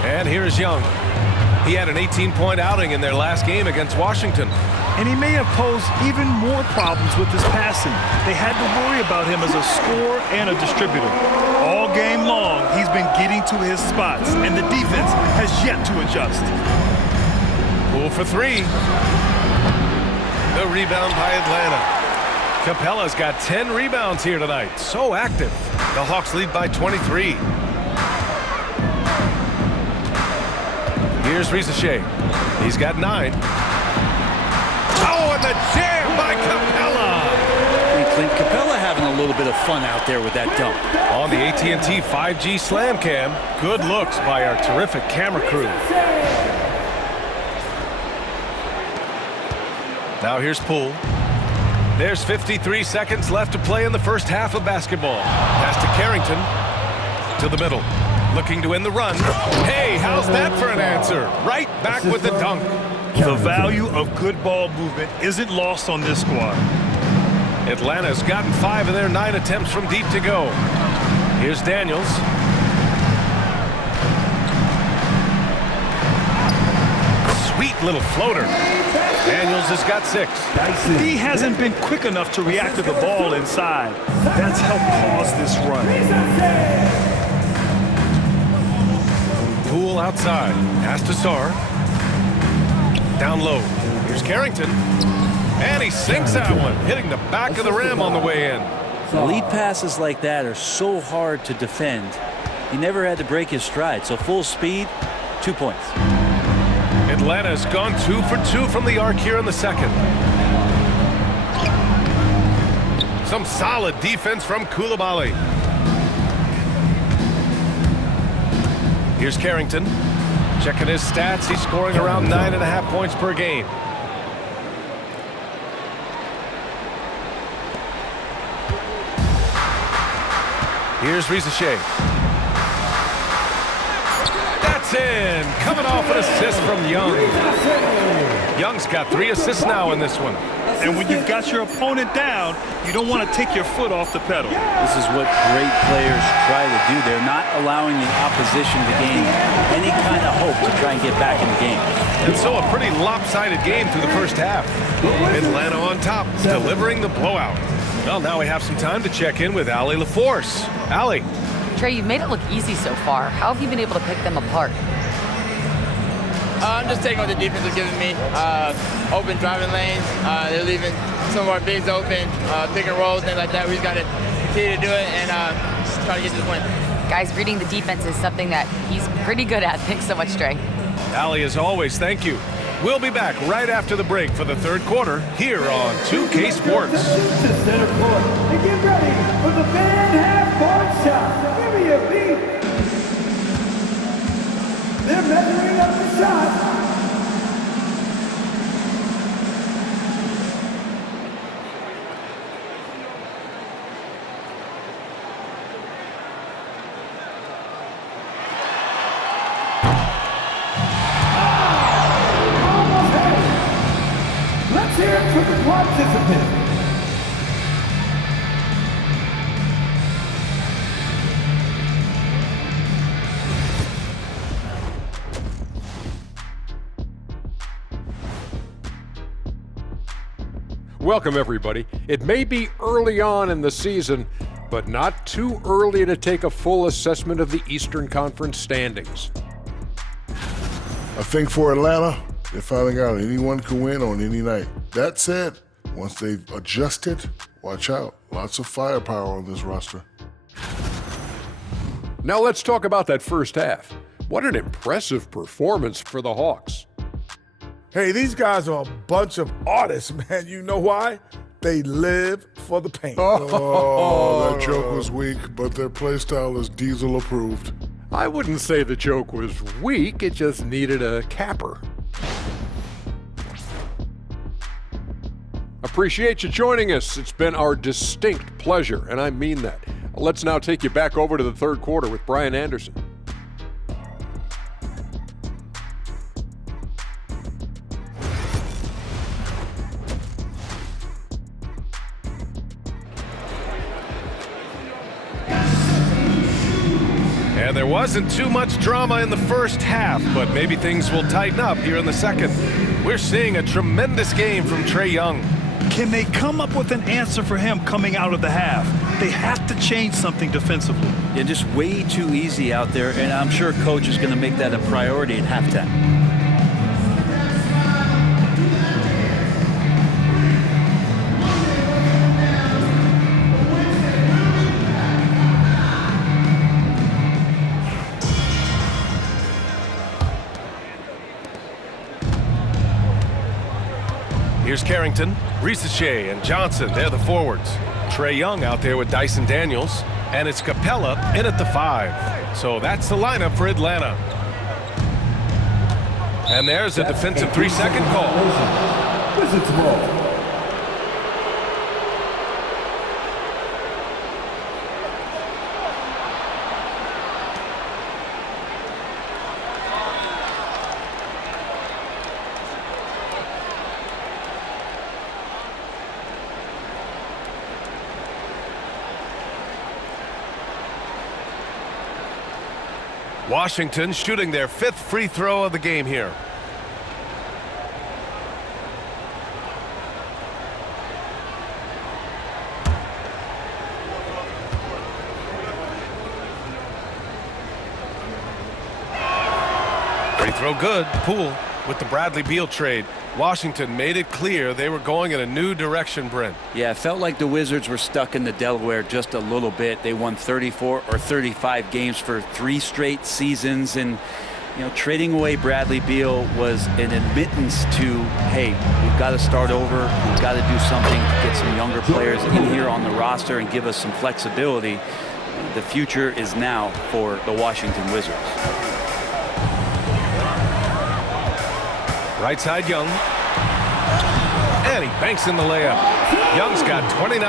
And here's Young. He had an 18-point outing in their last game against Washington. And he may have posed even more problems with his passing. They had to worry about him as a scorer and a distributor. All game long, he's been getting to his spots, and the defense has yet to adjust. Poole for three. The rebound by Atlanta. Capella's got 10 rebounds here tonight. So active. The Hawks lead by 23. Here's Risache. He's got 9. Oh, and the jam by Capella! Clint Capella having a little bit of fun out there with that dunk. On the AT&T 5G Slam Cam, good looks by our terrific camera crew. Now here's Poole. There's 53 seconds left to play in the first half of basketball. Pass to Carrington. To the middle. Looking to end the run. Hey, how's that for an answer? Right back with the dunk. The value of good ball movement isn't lost on this squad. Atlanta's gotten 5 of their 9 attempts from deep to go. Here's Daniels. Sweet little floater. Daniels has got 6. Dyson. He hasn't been quick enough to react to the ball inside. That's helped cause this run. Poole outside. Pass to Sarr. Down low. Here's Carrington. And he sinks that one, hitting the back of the rim on the way in. Lead passes like that are so hard to defend. He never had to break his stride, so full speed, 2 points. Atlanta's gone 2 for 2 from the arc here in the second. Some solid defense from Coulibaly. Here's Carrington. Checking his stats, he's scoring around 9.5 points per game. Here's Risache. That's in. Coming off an assist from Young. Young's got 3 assists now in this one. And when you've got your opponent down, you don't want to take your foot off the pedal. This is what great players try to do. They're not allowing the opposition to gain any kind of hope to try and get back in the game. And so a pretty lopsided game through the first half. Atlanta on top, delivering the blowout. Well, now we have some time to check in with Allie LaForce. Allie. Trey, you've made it look easy so far. How have you been able to pick them apart? I'm just taking what the defense is giving me. Open driving lanes. They're leaving some of our bigs open, pick and rolls, things like that. We just got to continue to do it and try to get to the point. Guys, reading the defense is something that he's pretty good at. Thanks so much, Trey. Allie, as always, thank you. We'll be back right after the break for the third quarter here on 2K Sports. To center court and get ready for the fan half-court shot. Give me a beat. They're measuring up the shot. Let's hear it for the participants. Welcome, everybody. It may be early on in the season, but not too early to take a full assessment of the Eastern Conference standings. I think for Atlanta, they're finding out anyone can win on any night. That said, once they've adjusted, watch out. Lots of firepower on this roster. Now let's talk about that first half. What an impressive performance for the Hawks. Hey, these guys are a bunch of artists, man. You know why? They live for the paint. Oh, that joke was weak, but their play style is Diesel approved. I wouldn't say the joke was weak, it just needed a capper. Appreciate you joining us. It's been our distinct pleasure, and I mean that. Let's now take you back over to the third quarter with Brian Anderson. And there wasn't too much drama in the first half, but maybe things will tighten up here in the second. We're seeing a tremendous game from Trae Young. Can they come up with an answer for him coming out of the half? They have to change something defensively. Yeah, just way too easy out there, and I'm sure coach is going to make that a priority at halftime. Here's Carrington, Risache, and Johnson. They're the forwards. Trae Young out there with Dyson Daniels, and it's Capella in at the 5. So that's the lineup for Atlanta. And there's a defensive 3-second call. Wizards ball. Washington shooting their 5th free throw of the game here. Free throw good. Poole with the Bradley Beal trade. Washington made it clear they were going in a new direction, Brent. Yeah, it felt like the Wizards were stuck in the Delaware just a little bit. They won 34 or 35 games for 3 straight seasons, and you know, trading away Bradley Beal was an admittance to, hey, we've got to start over. We've got to do something, get some younger players in here on the roster and give us some flexibility. The future is now for the Washington Wizards. Right side Young. And he banks in the layup. Young's got 29.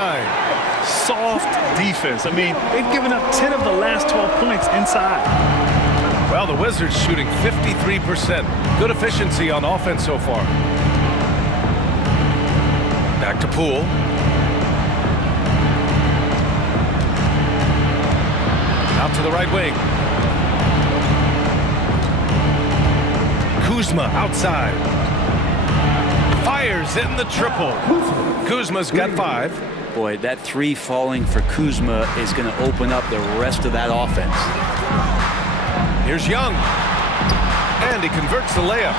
Soft defense. I mean, they've given up 10 of the last 12 points inside. Well, the Wizards shooting 53%. Good efficiency on offense so far. Back to Poole. Out to the right wing. Kuzma outside. Fires in the triple. Kuzma's got 5. Boy, that 3 falling for Kuzma is going to open up the rest of that offense. Here's Young. And he converts the layup.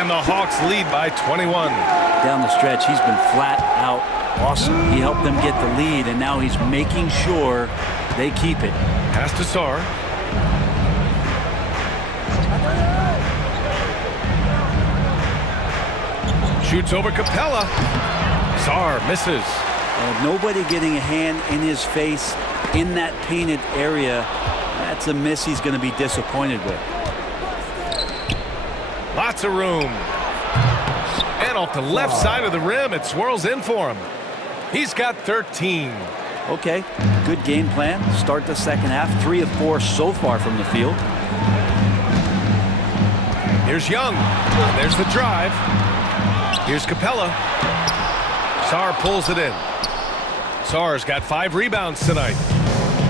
And the Hawks lead by 21. Down the stretch, he's been flat out awesome. He helped them get the lead, and now he's making sure they keep it. Pass to Sarr. Shoots over Capella. Sarr misses. Nobody getting a hand in his face in that painted area. That's a miss he's going to be disappointed with. Lots of room. And off the left side of the rim, it swirls in for him. He's got 13. Okay, good game plan. Start the second half. 3 of 4 so far from the field. Here's Young. And there's the drive. Here's Capella. Sarr pulls it in. Sarr's got 5 rebounds tonight.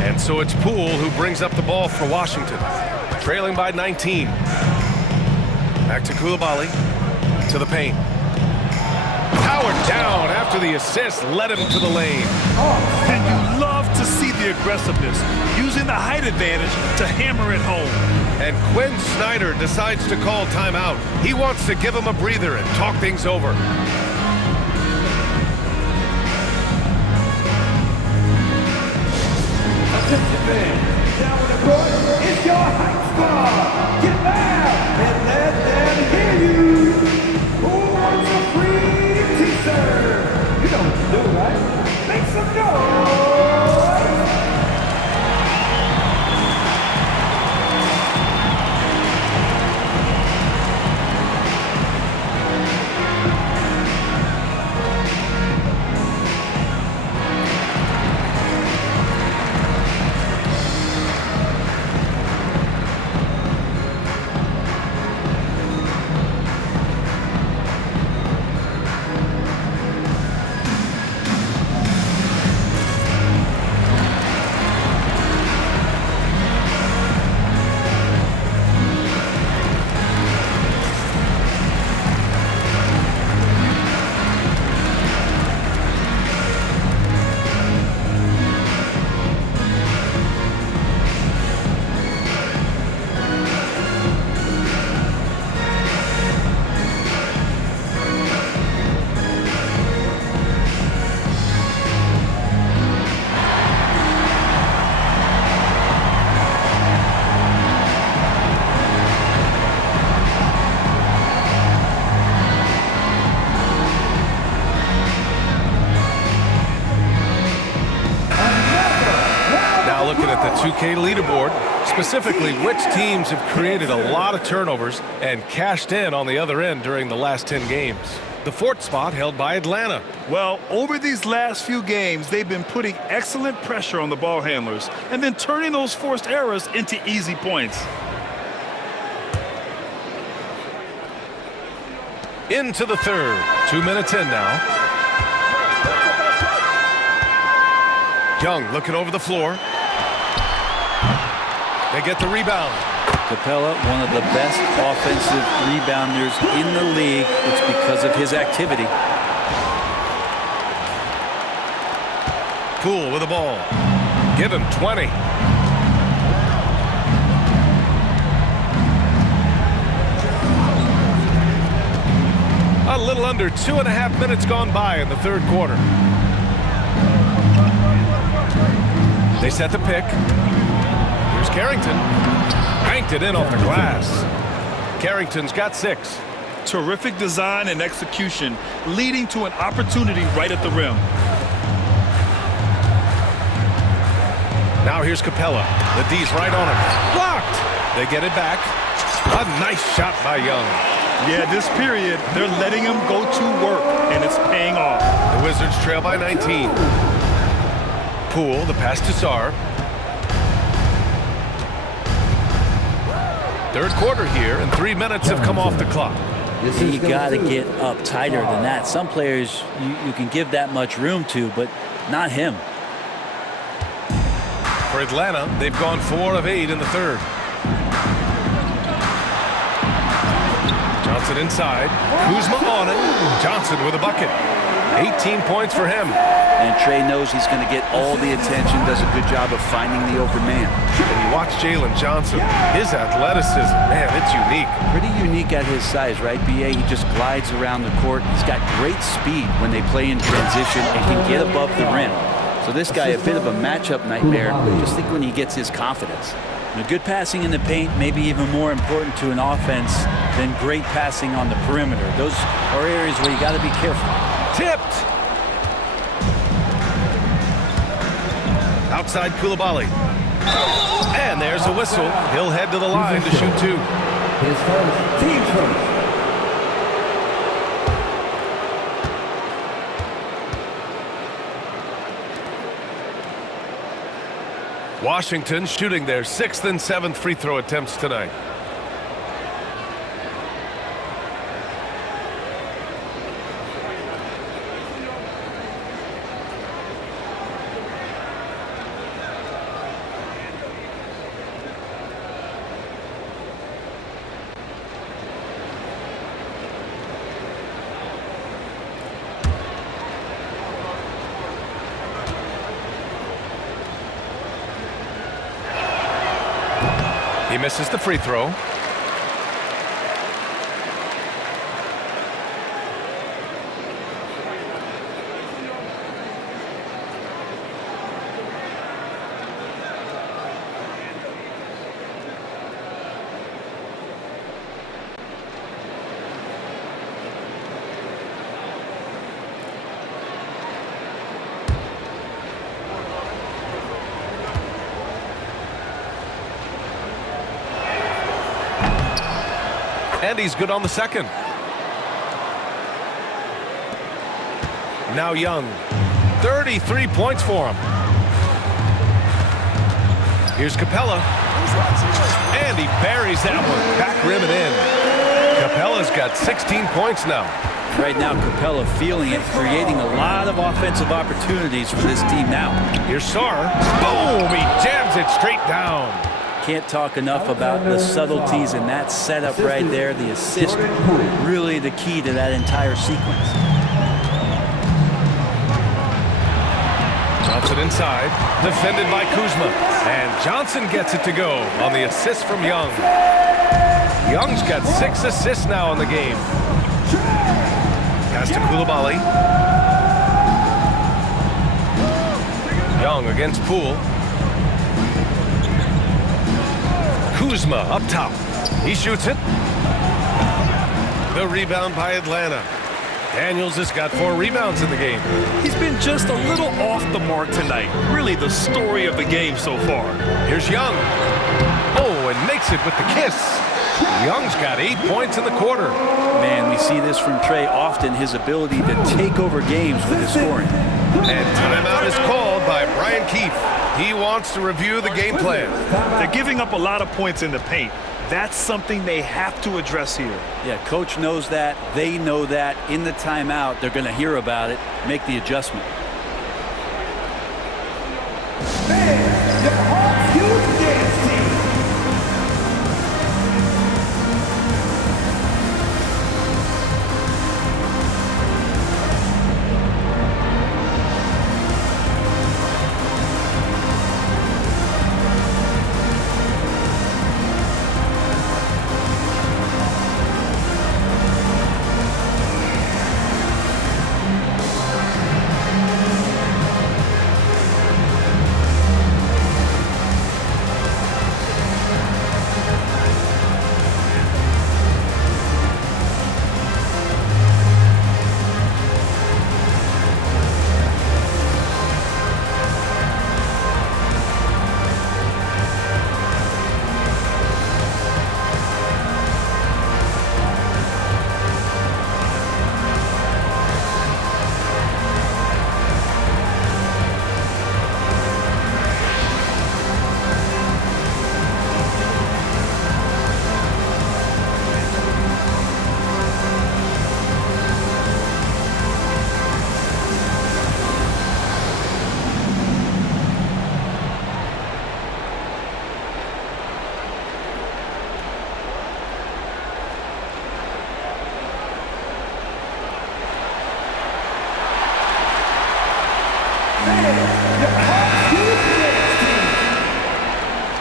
And so it's Poole who brings up the ball for Washington. Trailing by 19. Back to Coulibaly. To the paint. Powered down after the assist led him to the lane. And you love to see the aggressiveness, using the height advantage to hammer it home. And Quinn Snyder decides to call timeout. He wants to give him a breather and talk things over. Attention fans, down on the court is your hype squad. Get loud and let them hear you. Who wants a free t-shirt? You know what to do, right? Make some noise. Our 2K leaderboard, specifically which teams have created a lot of turnovers and cashed in on the other end during the last 10 games. The fourth spot held by Atlanta. Well, over these last few games, they've been putting excellent pressure on the ball handlers and then turning those forced errors into easy points. Into the third. 2 minutes in now. Young looking over the floor. They get the rebound. Capella, one of the best offensive rebounders in the league. It's because of his activity. Poole with the ball. Give him 20. A little under 2.5 minutes gone by in the third quarter. They set the pick. Here's Carrington. Banked it in off the glass. Carrington's got 6. Terrific design and execution, leading to an opportunity right at the rim. Now here's Capella. The D's right on him. Blocked. They get it back. A nice shot by Young. Yeah, this period, they're letting him go to work, and it's paying off. The Wizards trail by 19. Poole, the pass to Sarr. Third quarter here, and 3 minutes have come off the clock. You got to get up tighter than that. Some players you can give that much room to, but not him. For Atlanta, they've gone 4 of 8 in the third. Johnson inside. Kuzma on it. Johnson with a bucket. 18 points for him. And Trey knows he's going to get all the attention, does a good job of finding the open man. And you watch Jalen Johnson. His athleticism, man, it's unique. Pretty unique at his size, right, B.A.? He just glides around the court. He's got great speed when they play in transition and can get above the rim. So this guy, a bit of a matchup nightmare. Just think when he gets his confidence. Now, good passing in the paint may be even more important to an offense than great passing on the perimeter. Those are areas where you got to be careful. Tipped. Outside Koulibaly. And there's a whistle. He'll head to the line to shoot 2. His first, team first. Washington shooting their 6th and 7th free throw attempts tonight. He misses the free throw. And he's good on the second. Now Young. 33 points for him. Here's Capella. And he buries that one. Back rim and in. Capella's got 16 points now. Right now, Capella feeling it, creating a lot of offensive opportunities for this team now. Here's Sarr. Boom! He jams it straight down. Can't talk enough about the subtleties in that setup right there. The assist, really the key to that entire sequence. Johnson inside, defended by Kuzma. And Johnson gets it to go on the assist from Young. Young's got 6 assists now in the game. Pass to Koulibaly. Young against Poole. Kuzma up top. He shoots it. The rebound by Atlanta. Daniels has got 4 rebounds in the game. He's been just a little off the mark tonight. Really the story of the game so far. Here's Young. Oh, and makes it with the kiss. Young's got 8 points in the quarter. Man, we see this from Trey often, his ability to take over games with his scoring. And timeout is called by Brian Keefe. He wants to review the game plan. They're giving up a lot of points in the paint. That's something they have to address here. Yeah, coach knows that. They know that. In the timeout, they're going to hear about it, make the adjustment.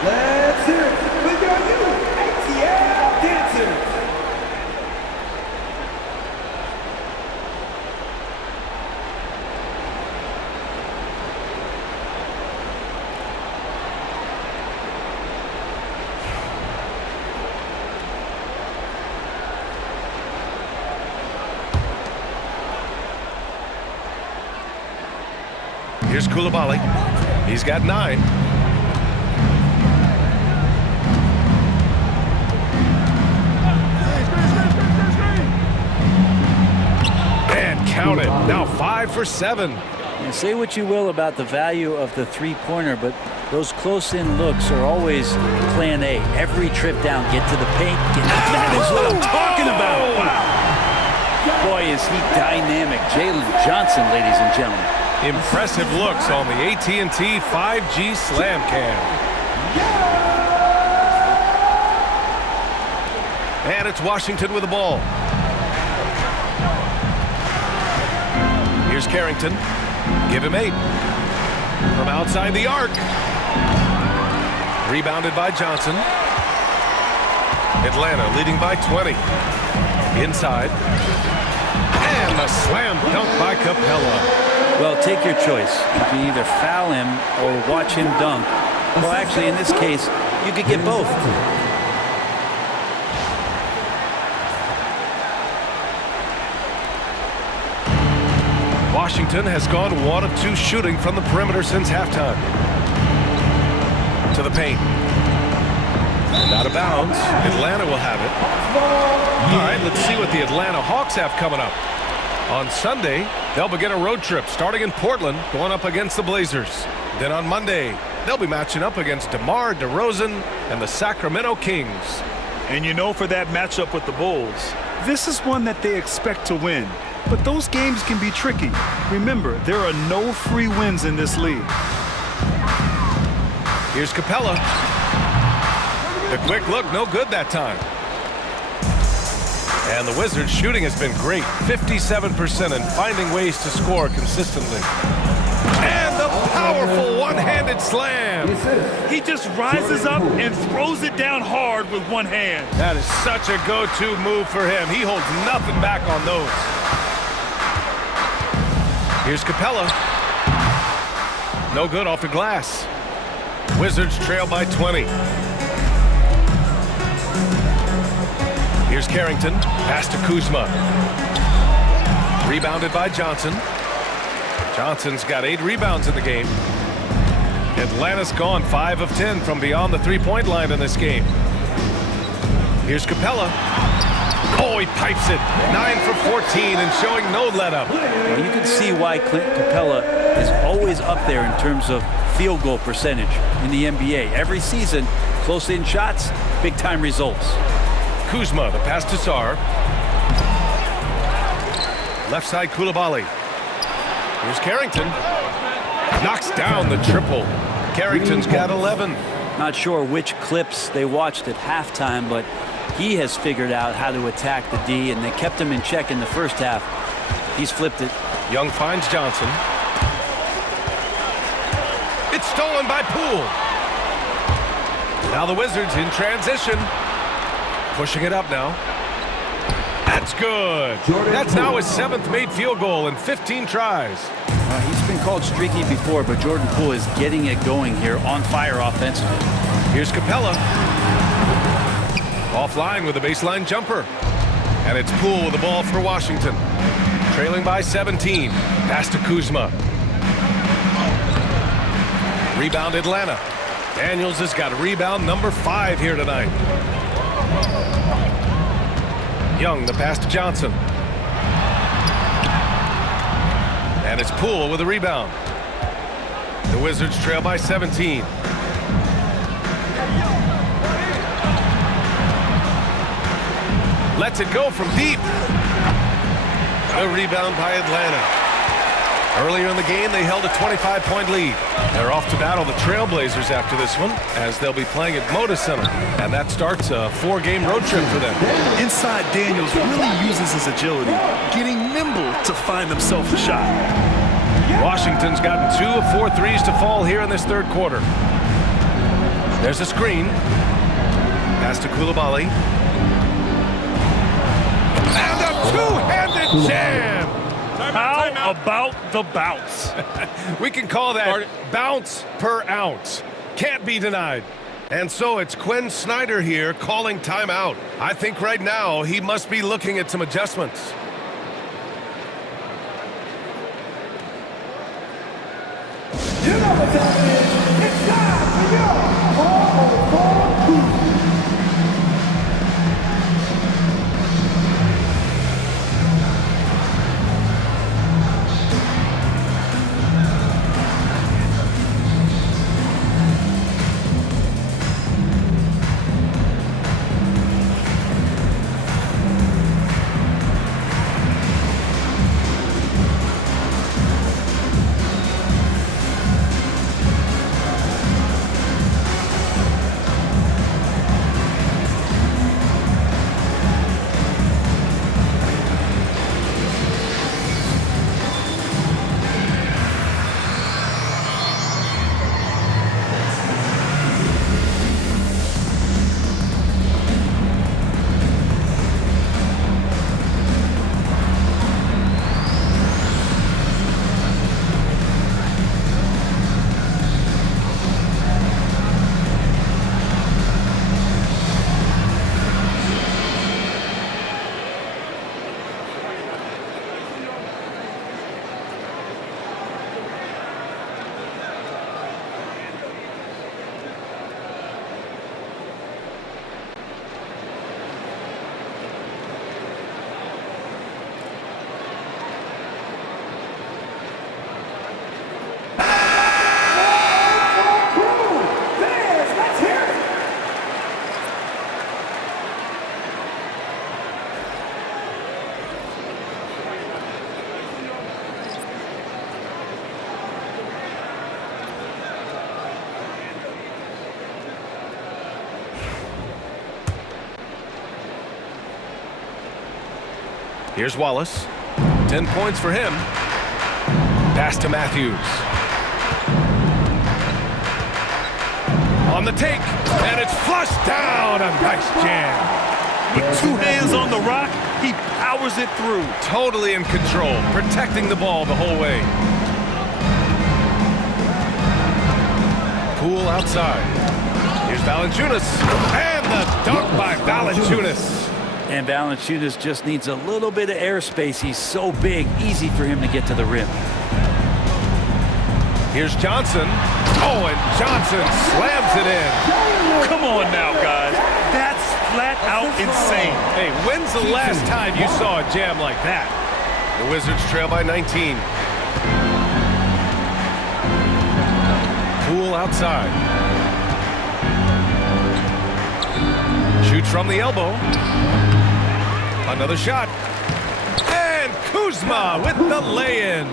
Let's hear it for your new ATL dancers. Here's Coulibaly. He's got 9. And count it. Now 5 for 7. And say what you will about the value of the three-pointer, but those close-in looks are always plan A. Every trip down, get to the paint. That is what I'm talking about. Wow. Boy, is he dynamic. Jalen Johnson, ladies and gentlemen. Impressive looks on the AT&T 5G Slam Cam. And it's Washington with the ball. Here's Carrington. Give him 8. From outside the arc. Rebounded by Johnson. Atlanta leading by 20. Inside. And a slam dunk by Capella. Well, take your choice. You can either foul him or watch him dunk. Well, actually, in this case, you could get both. Washington has gone 1 of 2 shooting from the perimeter since halftime. To the paint. And out of bounds. Atlanta will have it. All right, let's see what the Atlanta Hawks have coming up. On Sunday, they'll begin a road trip starting in Portland, going up against the Blazers. Then on Monday, they'll be matching up against DeMar DeRozan and the Sacramento Kings. And you know, for that matchup with the Bulls, this is one that they expect to win. But those games can be tricky. Remember, there are no free wins in this league. Here's Capella. The quick look, no good that time. And the Wizards' shooting has been great, 57%, and finding ways to score consistently. And the powerful one-handed slam. He just rises up and throws it down hard with one hand. That is such a go-to move for him. He holds nothing back on those. Here's Capella. No good off the glass. Wizards trail by 20. Here's Carrington. Pass to Kuzma. Rebounded by Johnson. Johnson's got 8 rebounds in the game. Atlanta's gone 5 of 10 from beyond the three-point line in this game. Here's Capella. Oh, he pipes it. 9 for 14 and showing no let-up. Well, you can see why Clint Capella is always up there in terms of field goal percentage in the NBA. Every season, close-in shots, big-time results. Kuzma, the pass to Sarr. Left side, Coulibaly. Here's Carrington. Knocks down the triple. Carrington's got 11. Not sure which clips they watched at halftime, but he has figured out how to attack the D, and they kept him in check in the first half. He's flipped it. Young finds Johnson. It's stolen by Poole. Now the Wizards in transition. Pushing it up now. That's good. That's now his 7th made field goal in 15 tries. He's been called streaky before, but Jordan Poole is getting it going here, on fire offensively. Here's Capella. Offline with a baseline jumper. And it's Poole with the ball for Washington. Trailing by 17. Pass to Kuzma. Rebound Atlanta. Daniels has got rebound number 5 here tonight. Young, the pass to Johnson. And it's Poole with a rebound. The Wizards trail by 17. Lets it go from deep. A rebound by Atlanta. Earlier in the game, they held a 25-point lead. They're off to battle the Trailblazers after this one, as they'll be playing at Moda Center. And that starts a 4-game road trip for them. Inside, Daniels really uses his agility, getting nimble to find himself a shot. Washington's gotten 2 of 4 threes to fall here in this third quarter. There's a screen. Pass to Coulibaly. And a two-handed jam! How about the bounce? We can call that bounce per ounce. Can't be denied. And so it's Quinn Snyder here calling timeout. I think right now he must be looking at some adjustments. You know what time it is. It's time for your all-for crew. Here's Wallace. 10 points for him. Pass to Matthews. On the take, and it's flushed down. A nice jam. With 2 hands on the rock, he powers it through. Totally in control, protecting the ball the whole way. Poole outside. Here's Valanciunas, and the dunk by Valanciunas. And Valanciunas just needs a little bit of airspace. He's so big, easy for him to get to the rim. Here's Johnson. Oh, and Johnson slams it in. Come on now, guys. That's flat out insane. Hey, when's the last time you saw a jam like that? The Wizards trail by 19. Poole outside. Shoots from the elbow. Another shot. And Kuzma with the lay-in.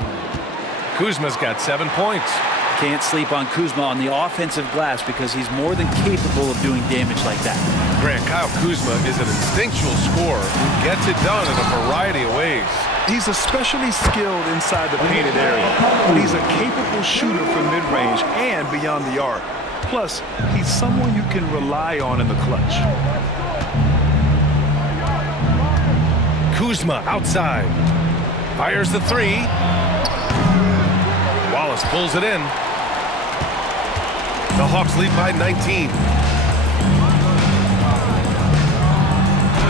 Kuzma's got 7 points. Can't sleep on Kuzma on the offensive glass because he's more than capable of doing damage like that. Grant, Kyle Kuzma is an instinctual scorer who gets it done in a variety of ways. He's especially skilled inside the painted area, but he's a capable shooter from mid-range and beyond the arc. Plus, he's someone you can rely on in the clutch. Kuzma outside. Fires the three. Wallace pulls it in. The Hawks lead by 19.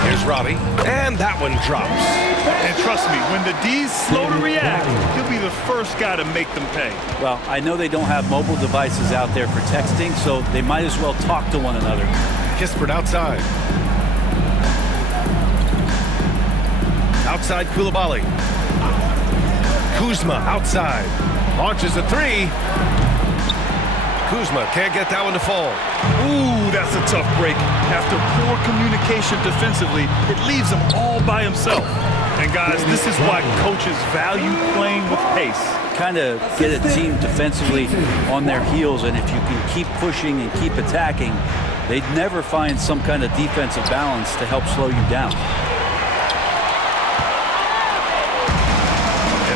Here's Roddy. And that one drops. And trust me, when the D's slow to react, he'll be the first guy to make them pay. Well, I know they don't have mobile devices out there for texting, so they might as well talk to one another. Kispert outside. Outside Koulibaly. Kuzma outside. Launches a three. Kuzma can't get that one to fall. Ooh, that's a tough break. After poor communication defensively, it leaves him all by himself. And guys, this is why coaches value playing with pace. Kind of get a team defensively on their heels, and if you can keep pushing and keep attacking, they'd never find some kind of defensive balance to help slow you down.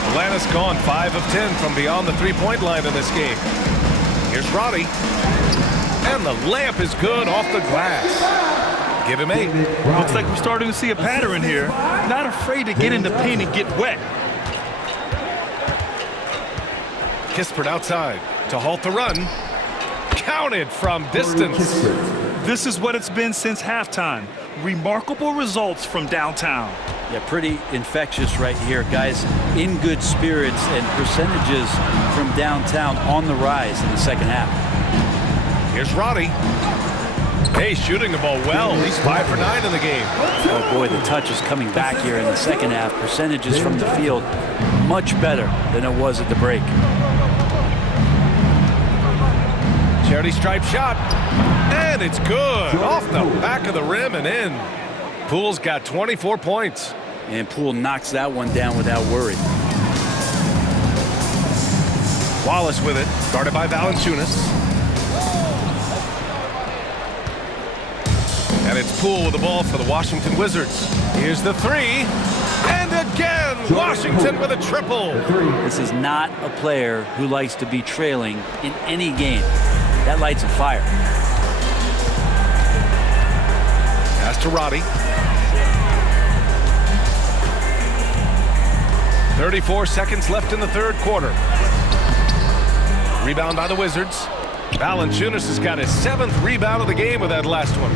Atlanta's gone 5 of 10 from beyond the three-point line in this game. Here's Roddy. And the layup is good off the glass. Give him 8. Looks like we're starting to see a pattern here. Not afraid to get in the paint and get wet. Kispert outside to halt the run. Counted from distance. This is what it's been since halftime. Remarkable results from downtown. Yeah, pretty infectious right here, guys. In good spirits and percentages from downtown on the rise in the second half. Here's Roddy. Hey, shooting the ball well. He's 5 for 9 in the game. Oh boy, the touch is coming back here in the second half. Percentages from the field much better than it was at the break. Charity stripe shot. And it's good. Off the back of the rim and in. Poole's got 24 points. And Poole knocks that one down without worry. Wallace with it. Guarded by Valanciunas. And it's Poole with the ball for the Washington Wizards. Here's the three. And again, Washington with a triple. This is not a player who likes to be trailing in any game. That lights a fire. Pass to Roddy. 34 seconds left in the third quarter. Rebound by the Wizards. Valanciunas has got his 7th rebound of the game with that last one.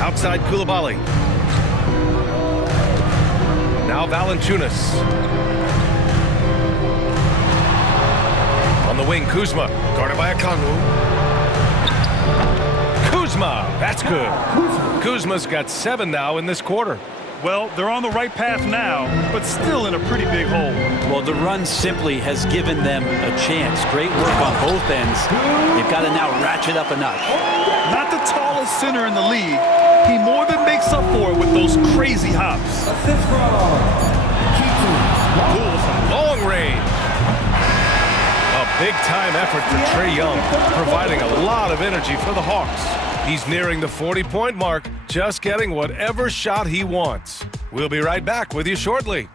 Outside Koulibaly. Now Valanciunas. On the wing, Kuzma. Guarded by Okongwu. Kuzma, that's good. Kuzma's got 7 now in this quarter. Well, they're on the right path now, but still in a pretty big hole. Well, the run simply has given them a chance. Great work on both ends. They've got to now ratchet up a notch. Not the tallest center in the league. He more than makes up for it with those crazy hops. Poole from long range. A big-time effort for Trae Young, providing a lot of energy for the Hawks. He's nearing the 40-point mark, just getting whatever shot he wants. We'll be right back with you shortly.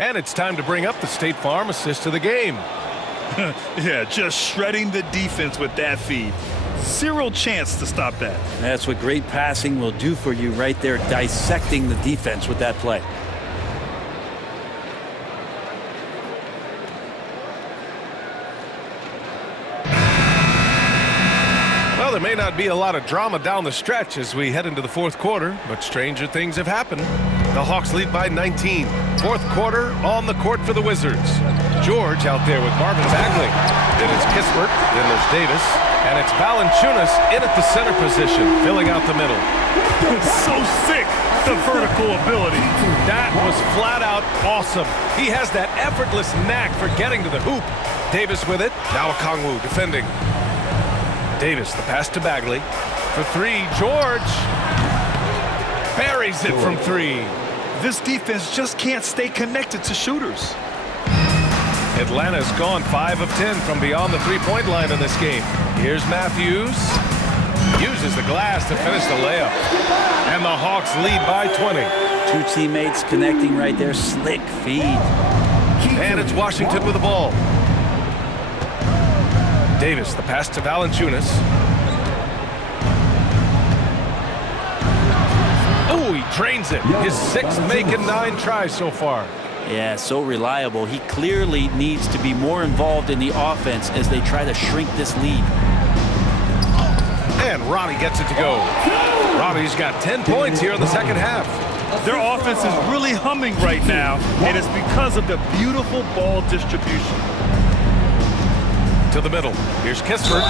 And it's time to bring up the State Farm assist of the game. Yeah, just shredding the defense with that feed. Zero chance to stop that. That's what great passing will do for you right there, dissecting the defense with that play. Well, there may not be a lot of drama down the stretch as we head into the fourth quarter, but stranger things have happened. The Hawks lead by 19. Fourth quarter on the court for the Wizards. George out there with Marvin Bagley. Then it's Kispert. Then there's Davis. And it's Valanciunas in at the center position, filling out the middle. So sick, the vertical ability. That was flat out awesome. He has that effortless knack for getting to the hoop. Davis with it. Now Okongwu defending. Davis, the pass to Bagley. For three, George buries it from three. This defense just can't stay connected to shooters. Atlanta's gone 5 of 10 from beyond the three-point line in this game. Here's Matthews. Uses the glass to finish the layup. And the Hawks lead by 20. Two teammates connecting right there. Slick feed. And it's Washington with the ball. Davis, the pass to Valanciunas. Oh, he drains it. His sixth make in 9 tries so far. Yeah, so reliable. He clearly needs to be more involved in the offense as they try to shrink this lead. And Roddy gets it to go. Roddy's got 10 points here in the second half. Their offense is really humming right now, and it's because of the beautiful ball distribution. To the middle. Here's Kispert.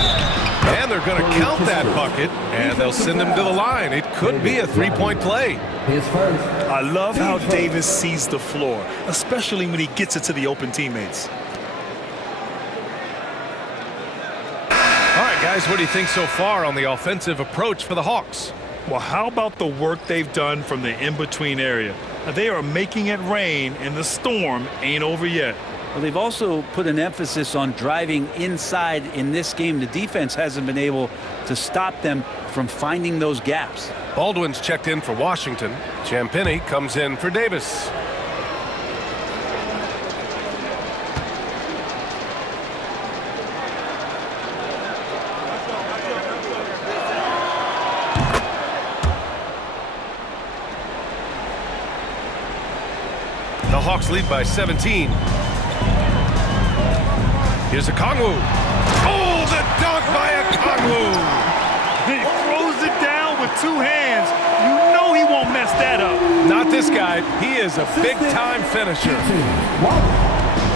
And they're going to count that bucket, and they'll send him to the line. It could be a three-point play. I love how Davis sees the floor, especially when he gets it to the open teammates. All right, guys, what do you think so far on the offensive approach for the Hawks? Well, how about the work they've done from the in-between area? They are making it rain, and the storm ain't over yet. Well, they've also put an emphasis on driving inside in this game. The defense hasn't been able to stop them from finding those gaps. Baldwin's checked in for Washington. Champagnie comes in for Davis. The Hawks lead by 17. Here's Okongwu. Oh, the dunk by Okongwu! He throws it down with 2 hands. You know he won't mess that up. Not this guy. He is a big-time finisher.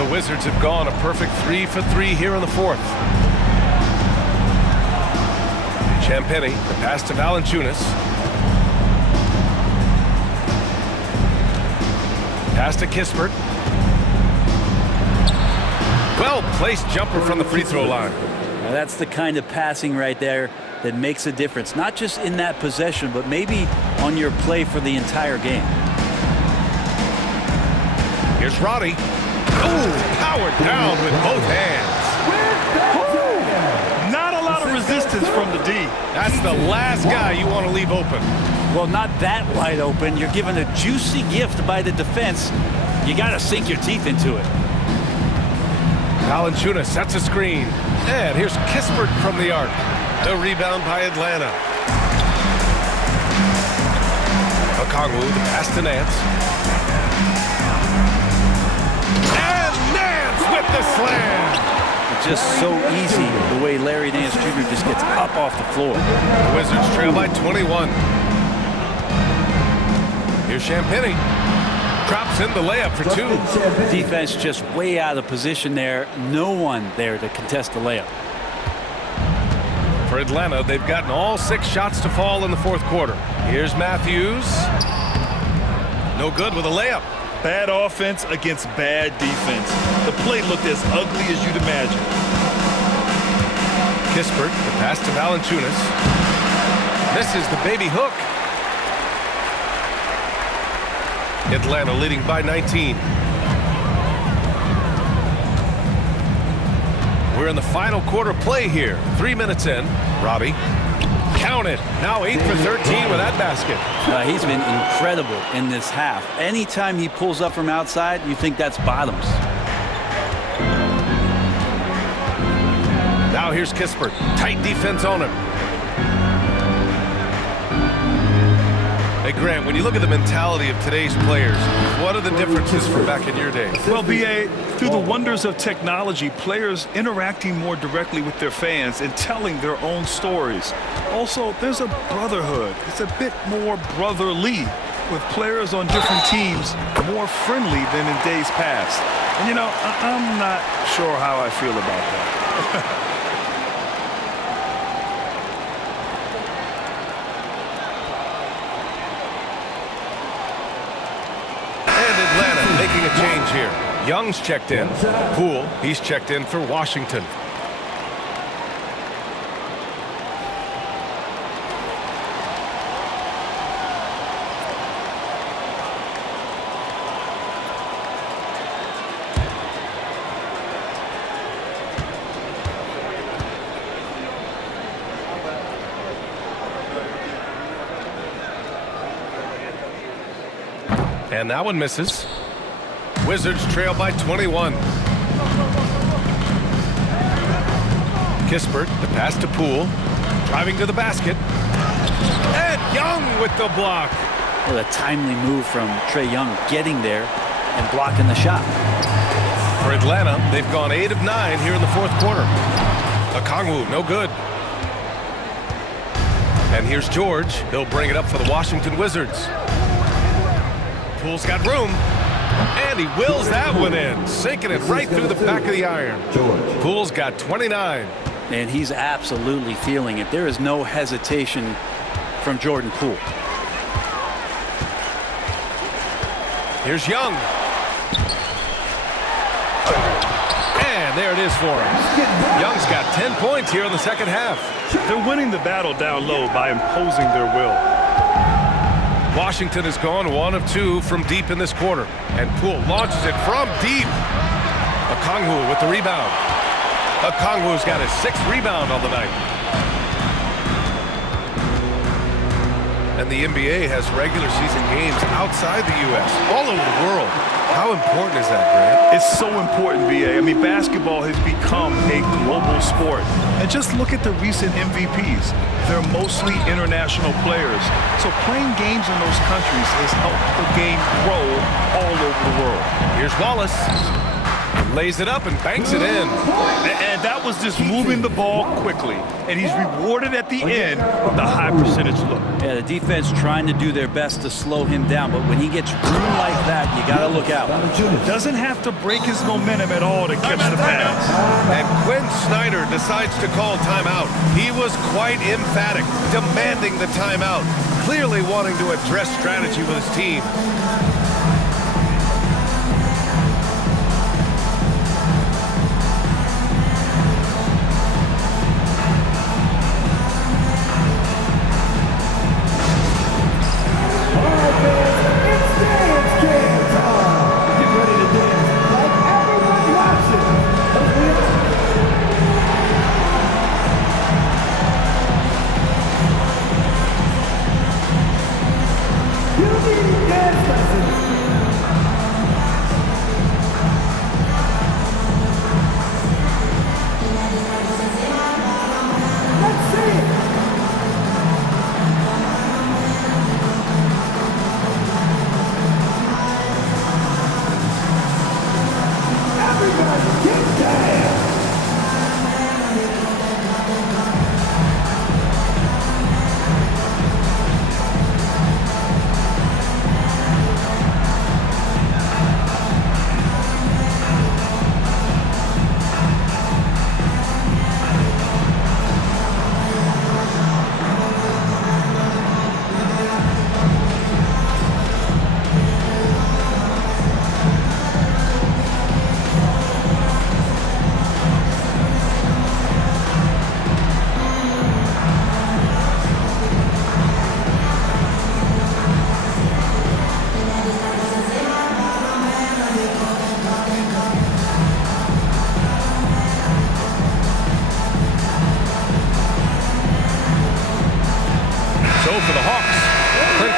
The Wizards have gone a perfect 3 for 3 here in the fourth. Champagnie, the pass to Valanciunas. Pass to Kispert. Well-placed jumper from the free throw line. Now that's the kind of passing right there that makes a difference, not just in that possession, but maybe on your play for the entire game. Here's Roddy. Oh, powered down with both hands. Not a lot of resistance from the D. That's the last guy you want to leave open. Well, not that wide open. You're given a juicy gift by the defense. You got to sink your teeth into it. Valanciunas sets a screen. And here's Kispert from the arc. The rebound by Atlanta. Okongwu, the pass to Nance. And Nance with the slam. It's just so easy the way Larry Nance Jr. just gets up off the floor. The Wizards trail by 21. Here's Champagnie. Drops in the layup for 2. Defense just way out of position there. No one there to contest the layup. For Atlanta, they've gotten all 6 shots to fall in the fourth quarter. Here's Matthews. No good with a layup. Bad offense against bad defense. The play looked as ugly as you'd imagine. Kispert, the pass to Valanciunas. Misses the baby hook. Atlanta leading by 19. We're in the final quarter play here. 3 minutes in. Robbie. Count it. Now 8 for 13 with that basket. He's been incredible in this half. Anytime he pulls up from outside, you think that's bottoms. Now here's Kispert. Tight defense on him. Hey, Grant, when you look at the mentality of today's players, what are the differences from back in your day? Well, B.A., through the wonders of technology, players interacting more directly with their fans and telling their own stories. Also, there's a brotherhood. It's a bit more brotherly, with players on different teams more friendly than in days past. And, you know, I'm not sure how I feel about that. Making a change here. Young's checked in. Poole, he's checked in for Washington. And that one misses. Wizards trail by 21. Kispert, the pass to Poole. Driving to the basket. And Young with the block. Well, a timely move from Trae Young getting there and blocking the shot. For Atlanta, they've gone 8 of 9 here in the fourth quarter. Okongwu, no good. And here's George. He'll bring it up for the Washington Wizards. Poole's got room. And he wills that one in, sinking it right through the back of the iron. Poole's got 29. And he's absolutely feeling it. There is no hesitation from Jordan Poole. Here's Young. And there it is for him. Young's got 10 points here in the second half. They're winning the battle down low by imposing their will. Washington has gone 1 of 2 from deep in this quarter. And Poole launches it from deep. Okongwu with the rebound. Okongwu's got his 6th rebound on the night. And the NBA has regular season games outside the U.S., all over the world. How important is that, Grant? It's so important, B.A. I mean, basketball has become a global sport. And just look at the recent MVPs. They're mostly international players. So playing games in those countries has helped the game grow all over the world. Here's Wallace. Lays it up and banks it in. And that was just moving the ball quickly. And he's rewarded at the end with a high percentage look. Yeah, the defense trying to do their best to slow him down, but when he gets room like that, you got to look out. Doesn't have to break his momentum at all to catch the pass. And Quinn Snyder decides to call timeout. He was quite emphatic, demanding the timeout, clearly wanting to address strategy with his team.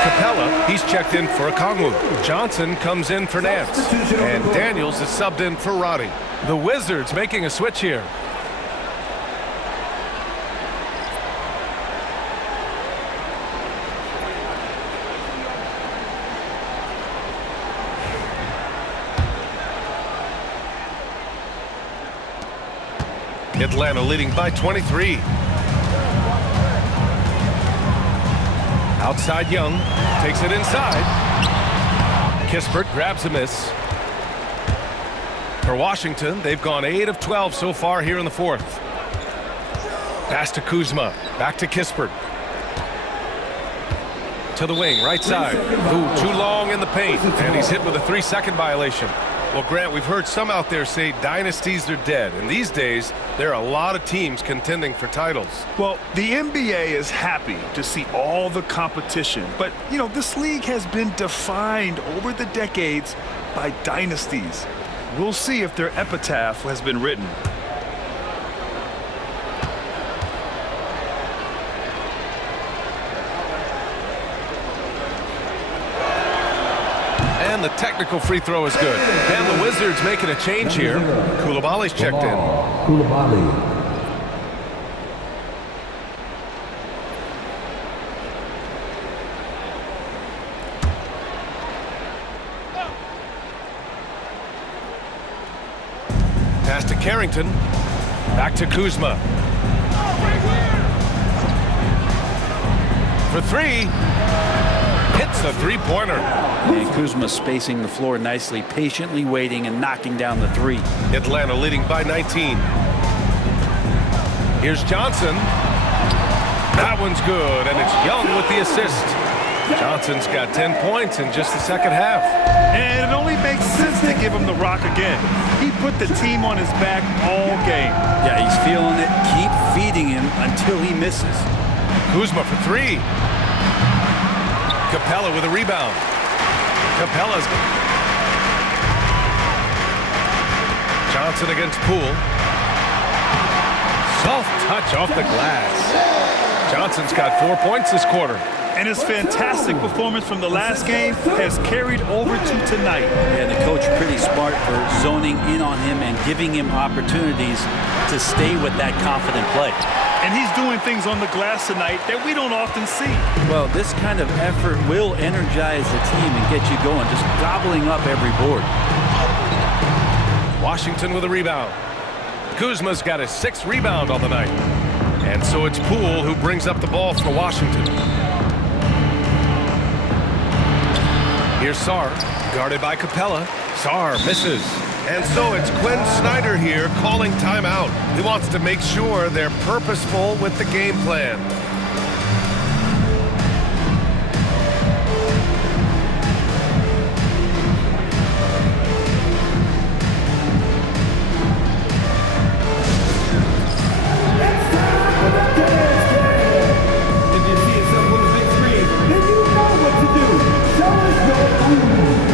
Capella, he's checked in for Okongwu. Johnson comes in for Nance. And Daniels is subbed in for Roddy. The Wizards making a switch here. Atlanta leading by 23. Outside Young, takes it inside. Kispert grabs a miss. For Washington, they've gone 8 of 12 so far here in the fourth. Pass to Kuzma, back to Kispert. To the wing, right side. Ooh, too long in the paint, and he's hit with a 3-second violation. Well, Grant, we've heard some out there say dynasties are dead, and these days there are a lot of teams contending for titles. Well, the NBA is happy to see all the competition, but, you know, this league has been defined over the decades by dynasties. We'll see if their epitaph has been written. And the technical free throw is good. And the Wizards making a change here. Koulibaly's checked in. Koulibaly. Pass to Carrington. Back to Kuzma. For three. Hits a three-pointer. And Kuzma spacing the floor nicely, patiently waiting and knocking down the three. Atlanta leading by 19. Here's Johnson. That one's good, and it's Young with the assist. Johnson's got 10 points in just the second half. And it only makes sense to give him the rock again. He put the team on his back all game. Yeah, he's feeling it. Keep feeding him until he misses. Kuzma for three. Capella with a rebound. Capella's. Johnson against Poole. Soft touch off the glass. Johnson's got 4 points this quarter. And his fantastic performance from the last game has carried over to tonight. And the coach pretty smart for zoning in on him and giving him opportunities to stay with that confident play. And he's doing things on the glass tonight that we don't often see. Well, this kind of effort will energize the team and get you going, just gobbling up every board. Washington with a rebound. Kuzma's got his 6th rebound on the night. And so it's Poole who brings up the ball for Washington. Here's Sarr, guarded by Capella. Sarr misses. And so it's Quinn Snyder here calling timeout. He wants to make sure they're purposeful with the game plan. If you see yourself on the big screen, then you know what to do. Show us your move.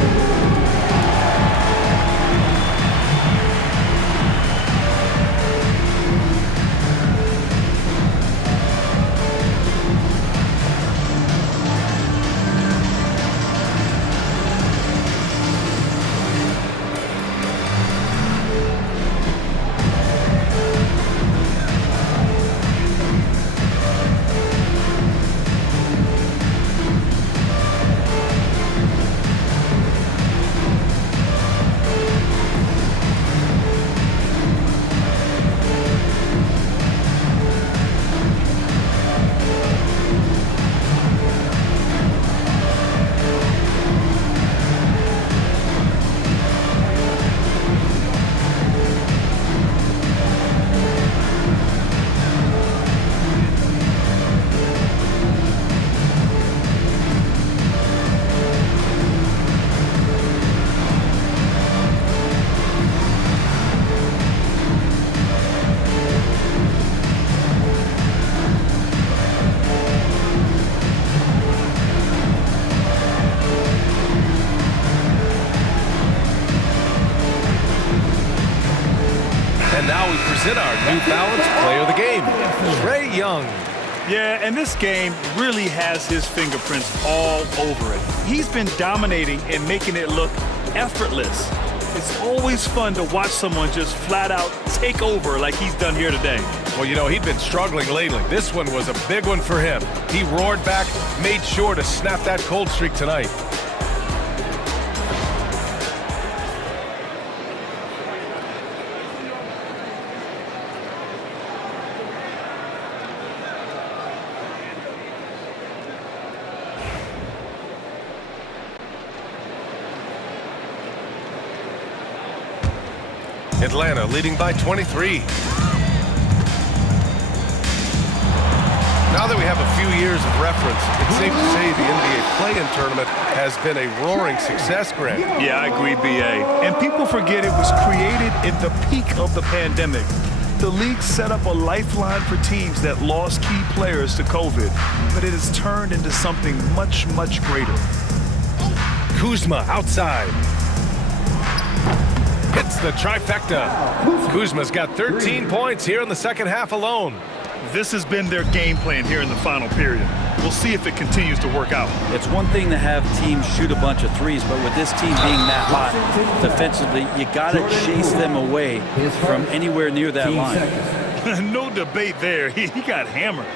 And now we present our New Balance Player of the Game, Trae Young. Yeah, and this game really has his fingerprints all over it. He's been dominating and making it look effortless. It's always fun to watch someone just flat out take over like he's done here today. Well, you know, he'd been struggling lately. This one was a big one for him. He roared back, made sure to snap that cold streak tonight. Atlanta leading by 23. Now that we have a few years of reference, it's safe to say the NBA play-in tournament has been a roaring success, Grant. Yeah, I agree, B.A. And people forget it was created in the peak of the pandemic. The league set up a lifeline for teams that lost key players to COVID, but it has turned into something much, much greater. Kuzma outside. Hits the trifecta. Kuzma's got 13 points here in the second half alone. This has been their game plan here in the final period. We'll see if it continues to work out. It's one thing to have teams shoot a bunch of threes, but with this team being that hot defensively, you got to chase them away from anywhere near that line. No debate there. He got hammered.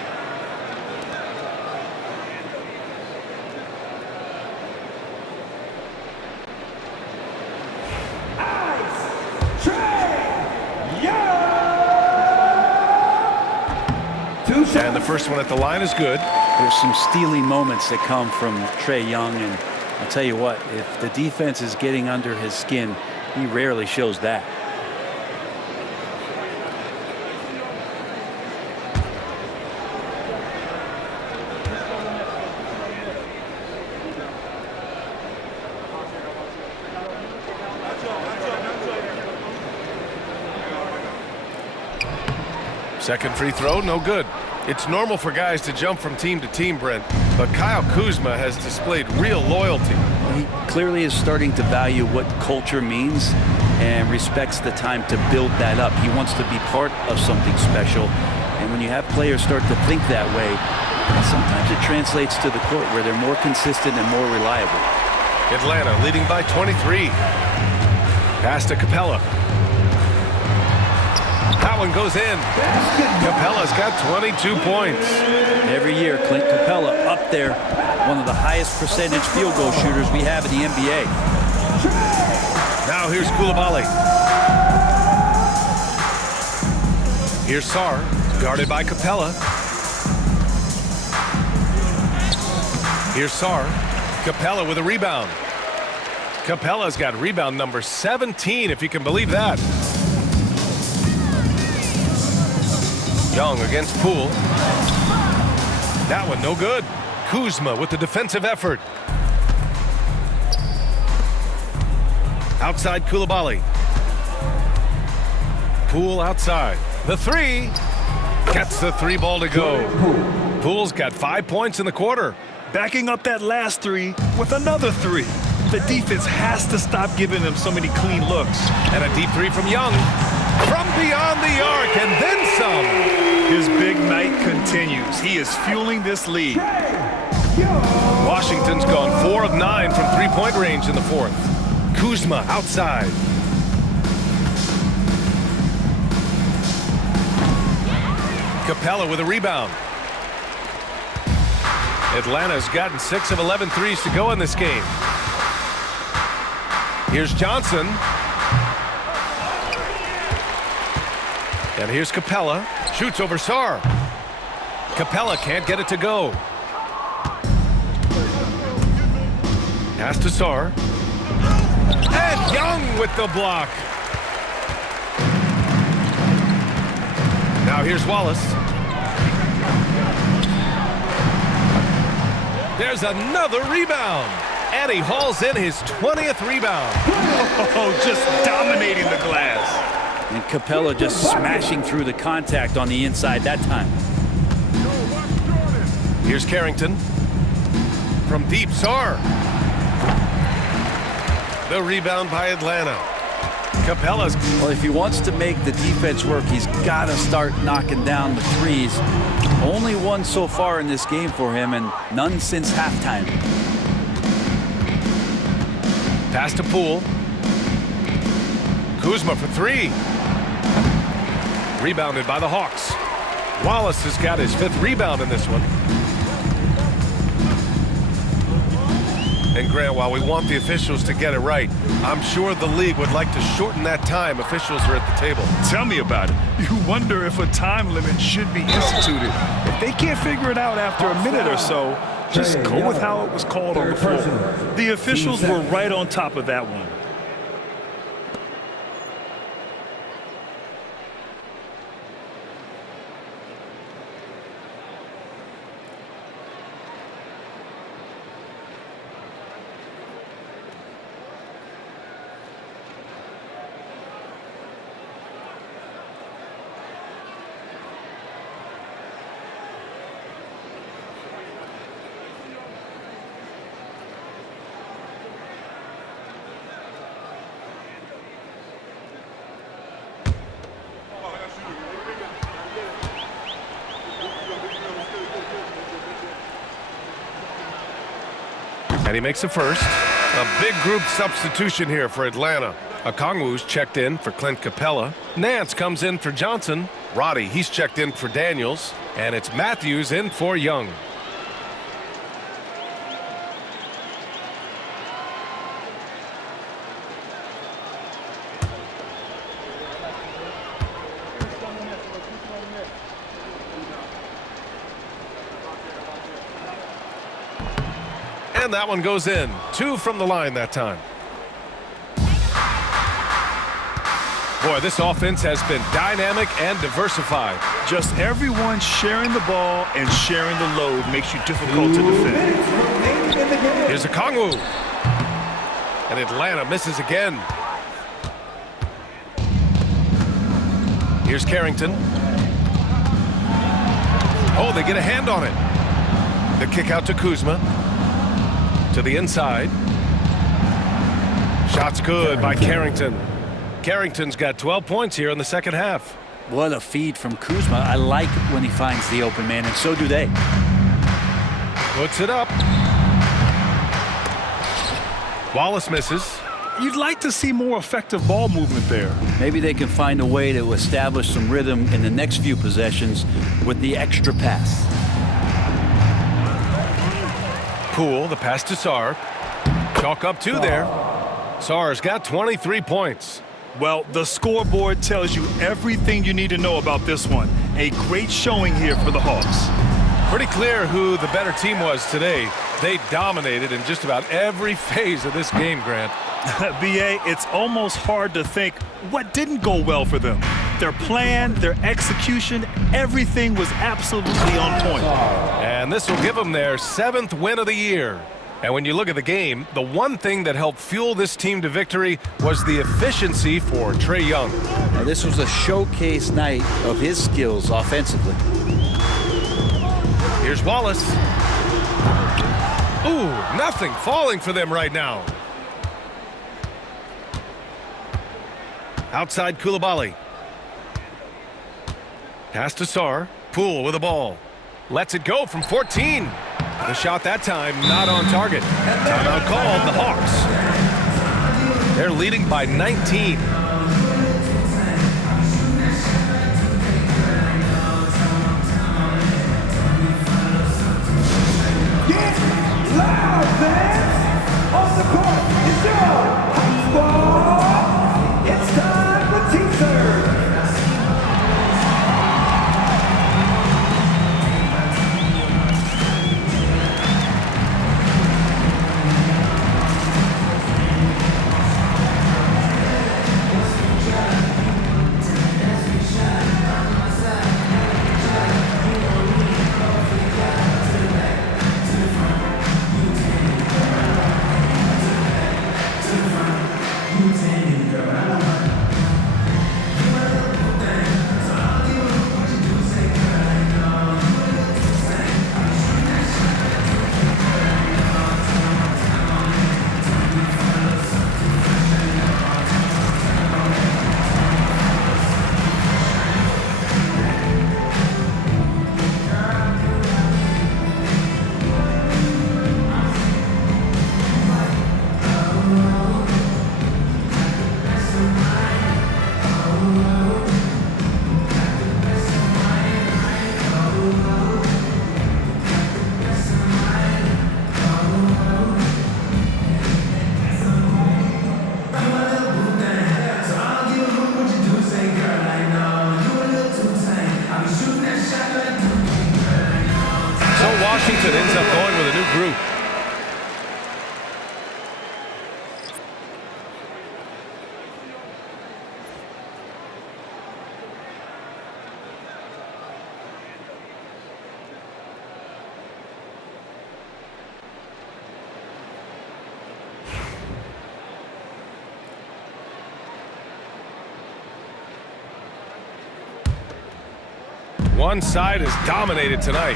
And the first one at the line is good. There's some steely moments that come from Trae Young, and I'll tell you what, if the defense is getting under his skin, he rarely shows that. Second free throw, no good. It's normal for guys to jump from team to team, Brent, but Kyle Kuzma has displayed real loyalty. He clearly is starting to value what culture means and respects the time to build that up. He wants to be part of something special, and when you have players start to think that way, sometimes it translates to the court where they're more consistent and more reliable. Atlanta leading by 23. Pass to Capella. That one goes in. Capella's got 22 points. Every year, Clint Capella up there, one of the highest percentage field goal shooters we have in the NBA. Now here's Coulibaly. Here's Sarr, guarded by Capella. Here's Sarr. Capella with a rebound. Capella's got rebound number 17, if you can believe that. Young against Poole. That one no good. Kuzma with the defensive effort. Outside Coulibaly. Poole outside. The three. Gets the three ball to go. Poole's got 5 points in the quarter. Backing up that last three with another three. The defense has to stop giving them so many clean looks. And a deep three from Young. From beyond the arc and then some. His big night continues. He is fueling this lead. Washington's gone 4 of 9 from three-point range in the fourth. Kuzma outside. Capella with a rebound. Atlanta's gotten 6 of 11 threes to go in this game. Here's Johnson. And here's Capella. Shoots over Sarr. Capella can't get it to go. Pass to Sarr. And Young with the block. Now here's Wallace. There's another rebound. And he hauls in his 20th rebound. Oh, just dominating the glass. And Capella just smashing through the contact on the inside that time. Here's Carrington. From deep, Sarr. The rebound by Atlanta. Capella's. Well, if he wants to make the defense work, he's got to start knocking down the threes. Only one so far in this game for him, and none since halftime. Pass to Poole. Kuzma for three. Rebounded by the Hawks. Wallace has got his 5th rebound in this one. And Grant, while we want the officials to get it right, I'm sure the league would like to shorten that time officials are at the table. Tell me about it. You wonder if a time limit should be instituted. If they can't figure it out after a minute or so, just go with how it was called on the floor. The officials were right on top of that one. And he makes a first. A big group substitution here for Atlanta. Okongwu's checked in for Clint Capella. Nance comes in for Johnson. Roddy, he's checked in for Daniels. And it's Matthews in for Young. And that one goes in. 2 from the line that time. Boy, this offense has been dynamic and diversified. Just everyone sharing the ball and sharing the load makes you difficult to defend. Here's Okongwu. And Atlanta misses again. Here's Carrington. Oh, they get a hand on it. The kick out to Kuzma. To the inside. Shot's good by Carrington. Carrington's got 12 points here in the second half. What a feed from Kuzma. I like when he finds the open man, and so do they. Puts it up. Wallace misses. You'd like to see more effective ball movement there. Maybe they can find a way to establish some rhythm in the next few possessions with the extra pass. Poole, the pass to Sarr. Chalk up 2 there. Sarr's got 23 points. Well, the scoreboard tells you everything you need to know about this one. A great showing here for the Hawks. Pretty clear who the better team was today. They dominated in just about every phase of this game, Grant. B.A., it's almost hard to think what didn't go well for them. Their plan, their execution, everything was absolutely on point. And this will give them their 7th win of the year. And when you look at the game, the one thing that helped fuel this team to victory was the efficiency for Trae Young. Now, this was a showcase night of his skills offensively. Here's Wallace. Ooh, nothing falling for them right now. Outside Coulibaly. Pass to Sarr. Poole with the ball. Lets it go from 14. The shot that time not on target. Timeout called the Hawks. They're leading by 19. Get loud, fans! On the court is your high squad. It's time for teaser. One side has dominated tonight.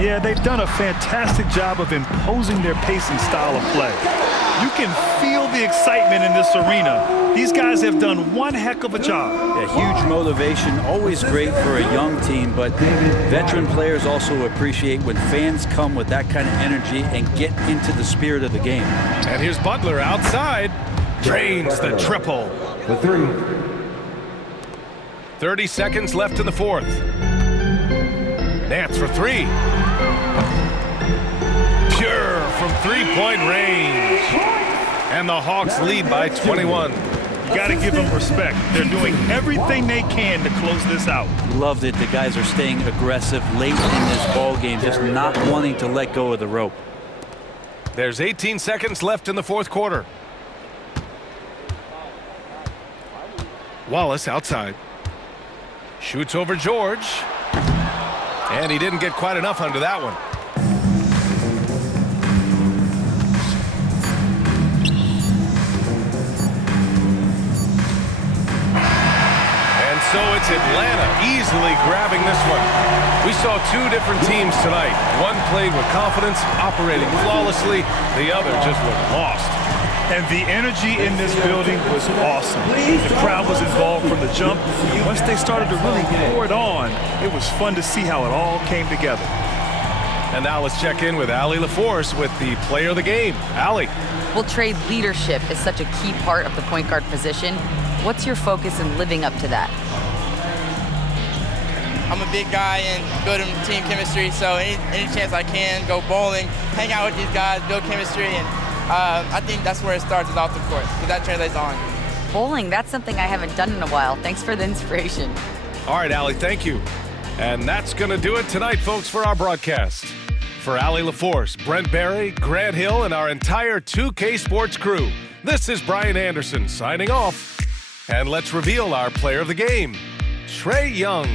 Yeah, they've done a fantastic job of imposing their pace and style of play. You can feel the excitement in this arena. These guys have done one heck of a job. Yeah, huge motivation, always great for a young team, but veteran players also appreciate when fans come with that kind of energy and get into the spirit of the game. And here's Butler outside. Drains the triple. The three. 30 seconds left in the fourth. Nance for three. Pure from three-point range. And the Hawks lead by 21. Got to give them respect. They're doing everything they can to close this out. Loved it. The guys are staying aggressive late in this ball game, just not wanting to let go of the rope. There's 18 seconds left in the fourth quarter. Wallace outside. Shoots over George. And he didn't get quite enough under that one. And so it's Atlanta easily grabbing this one. We saw two different teams tonight. One played with confidence, operating flawlessly. The other just looked lost. And the energy in this building was awesome. The crowd was involved from the jump. Once they started to really pour it on, it was fun to see how it all came together. And now let's check in with Allie LaForce with the player of the game. Allie. Well, Trey, leadership is such a key part of the point guard position. What's your focus in living up to that? I'm a big guy and building team chemistry, so any chance I can, go bowling, hang out with these guys, build chemistry, and I think that's where it starts, is off the court, because that translates on. Bowling, that's something I haven't done in a while. Thanks for the inspiration. All right, Allie, thank you. And that's going to do it tonight, folks, for our broadcast. For Allie LaForce, Brent Barry, Grant Hill, and our entire 2K Sports crew, this is Brian Anderson signing off. And let's reveal our player of the game, Trae Young.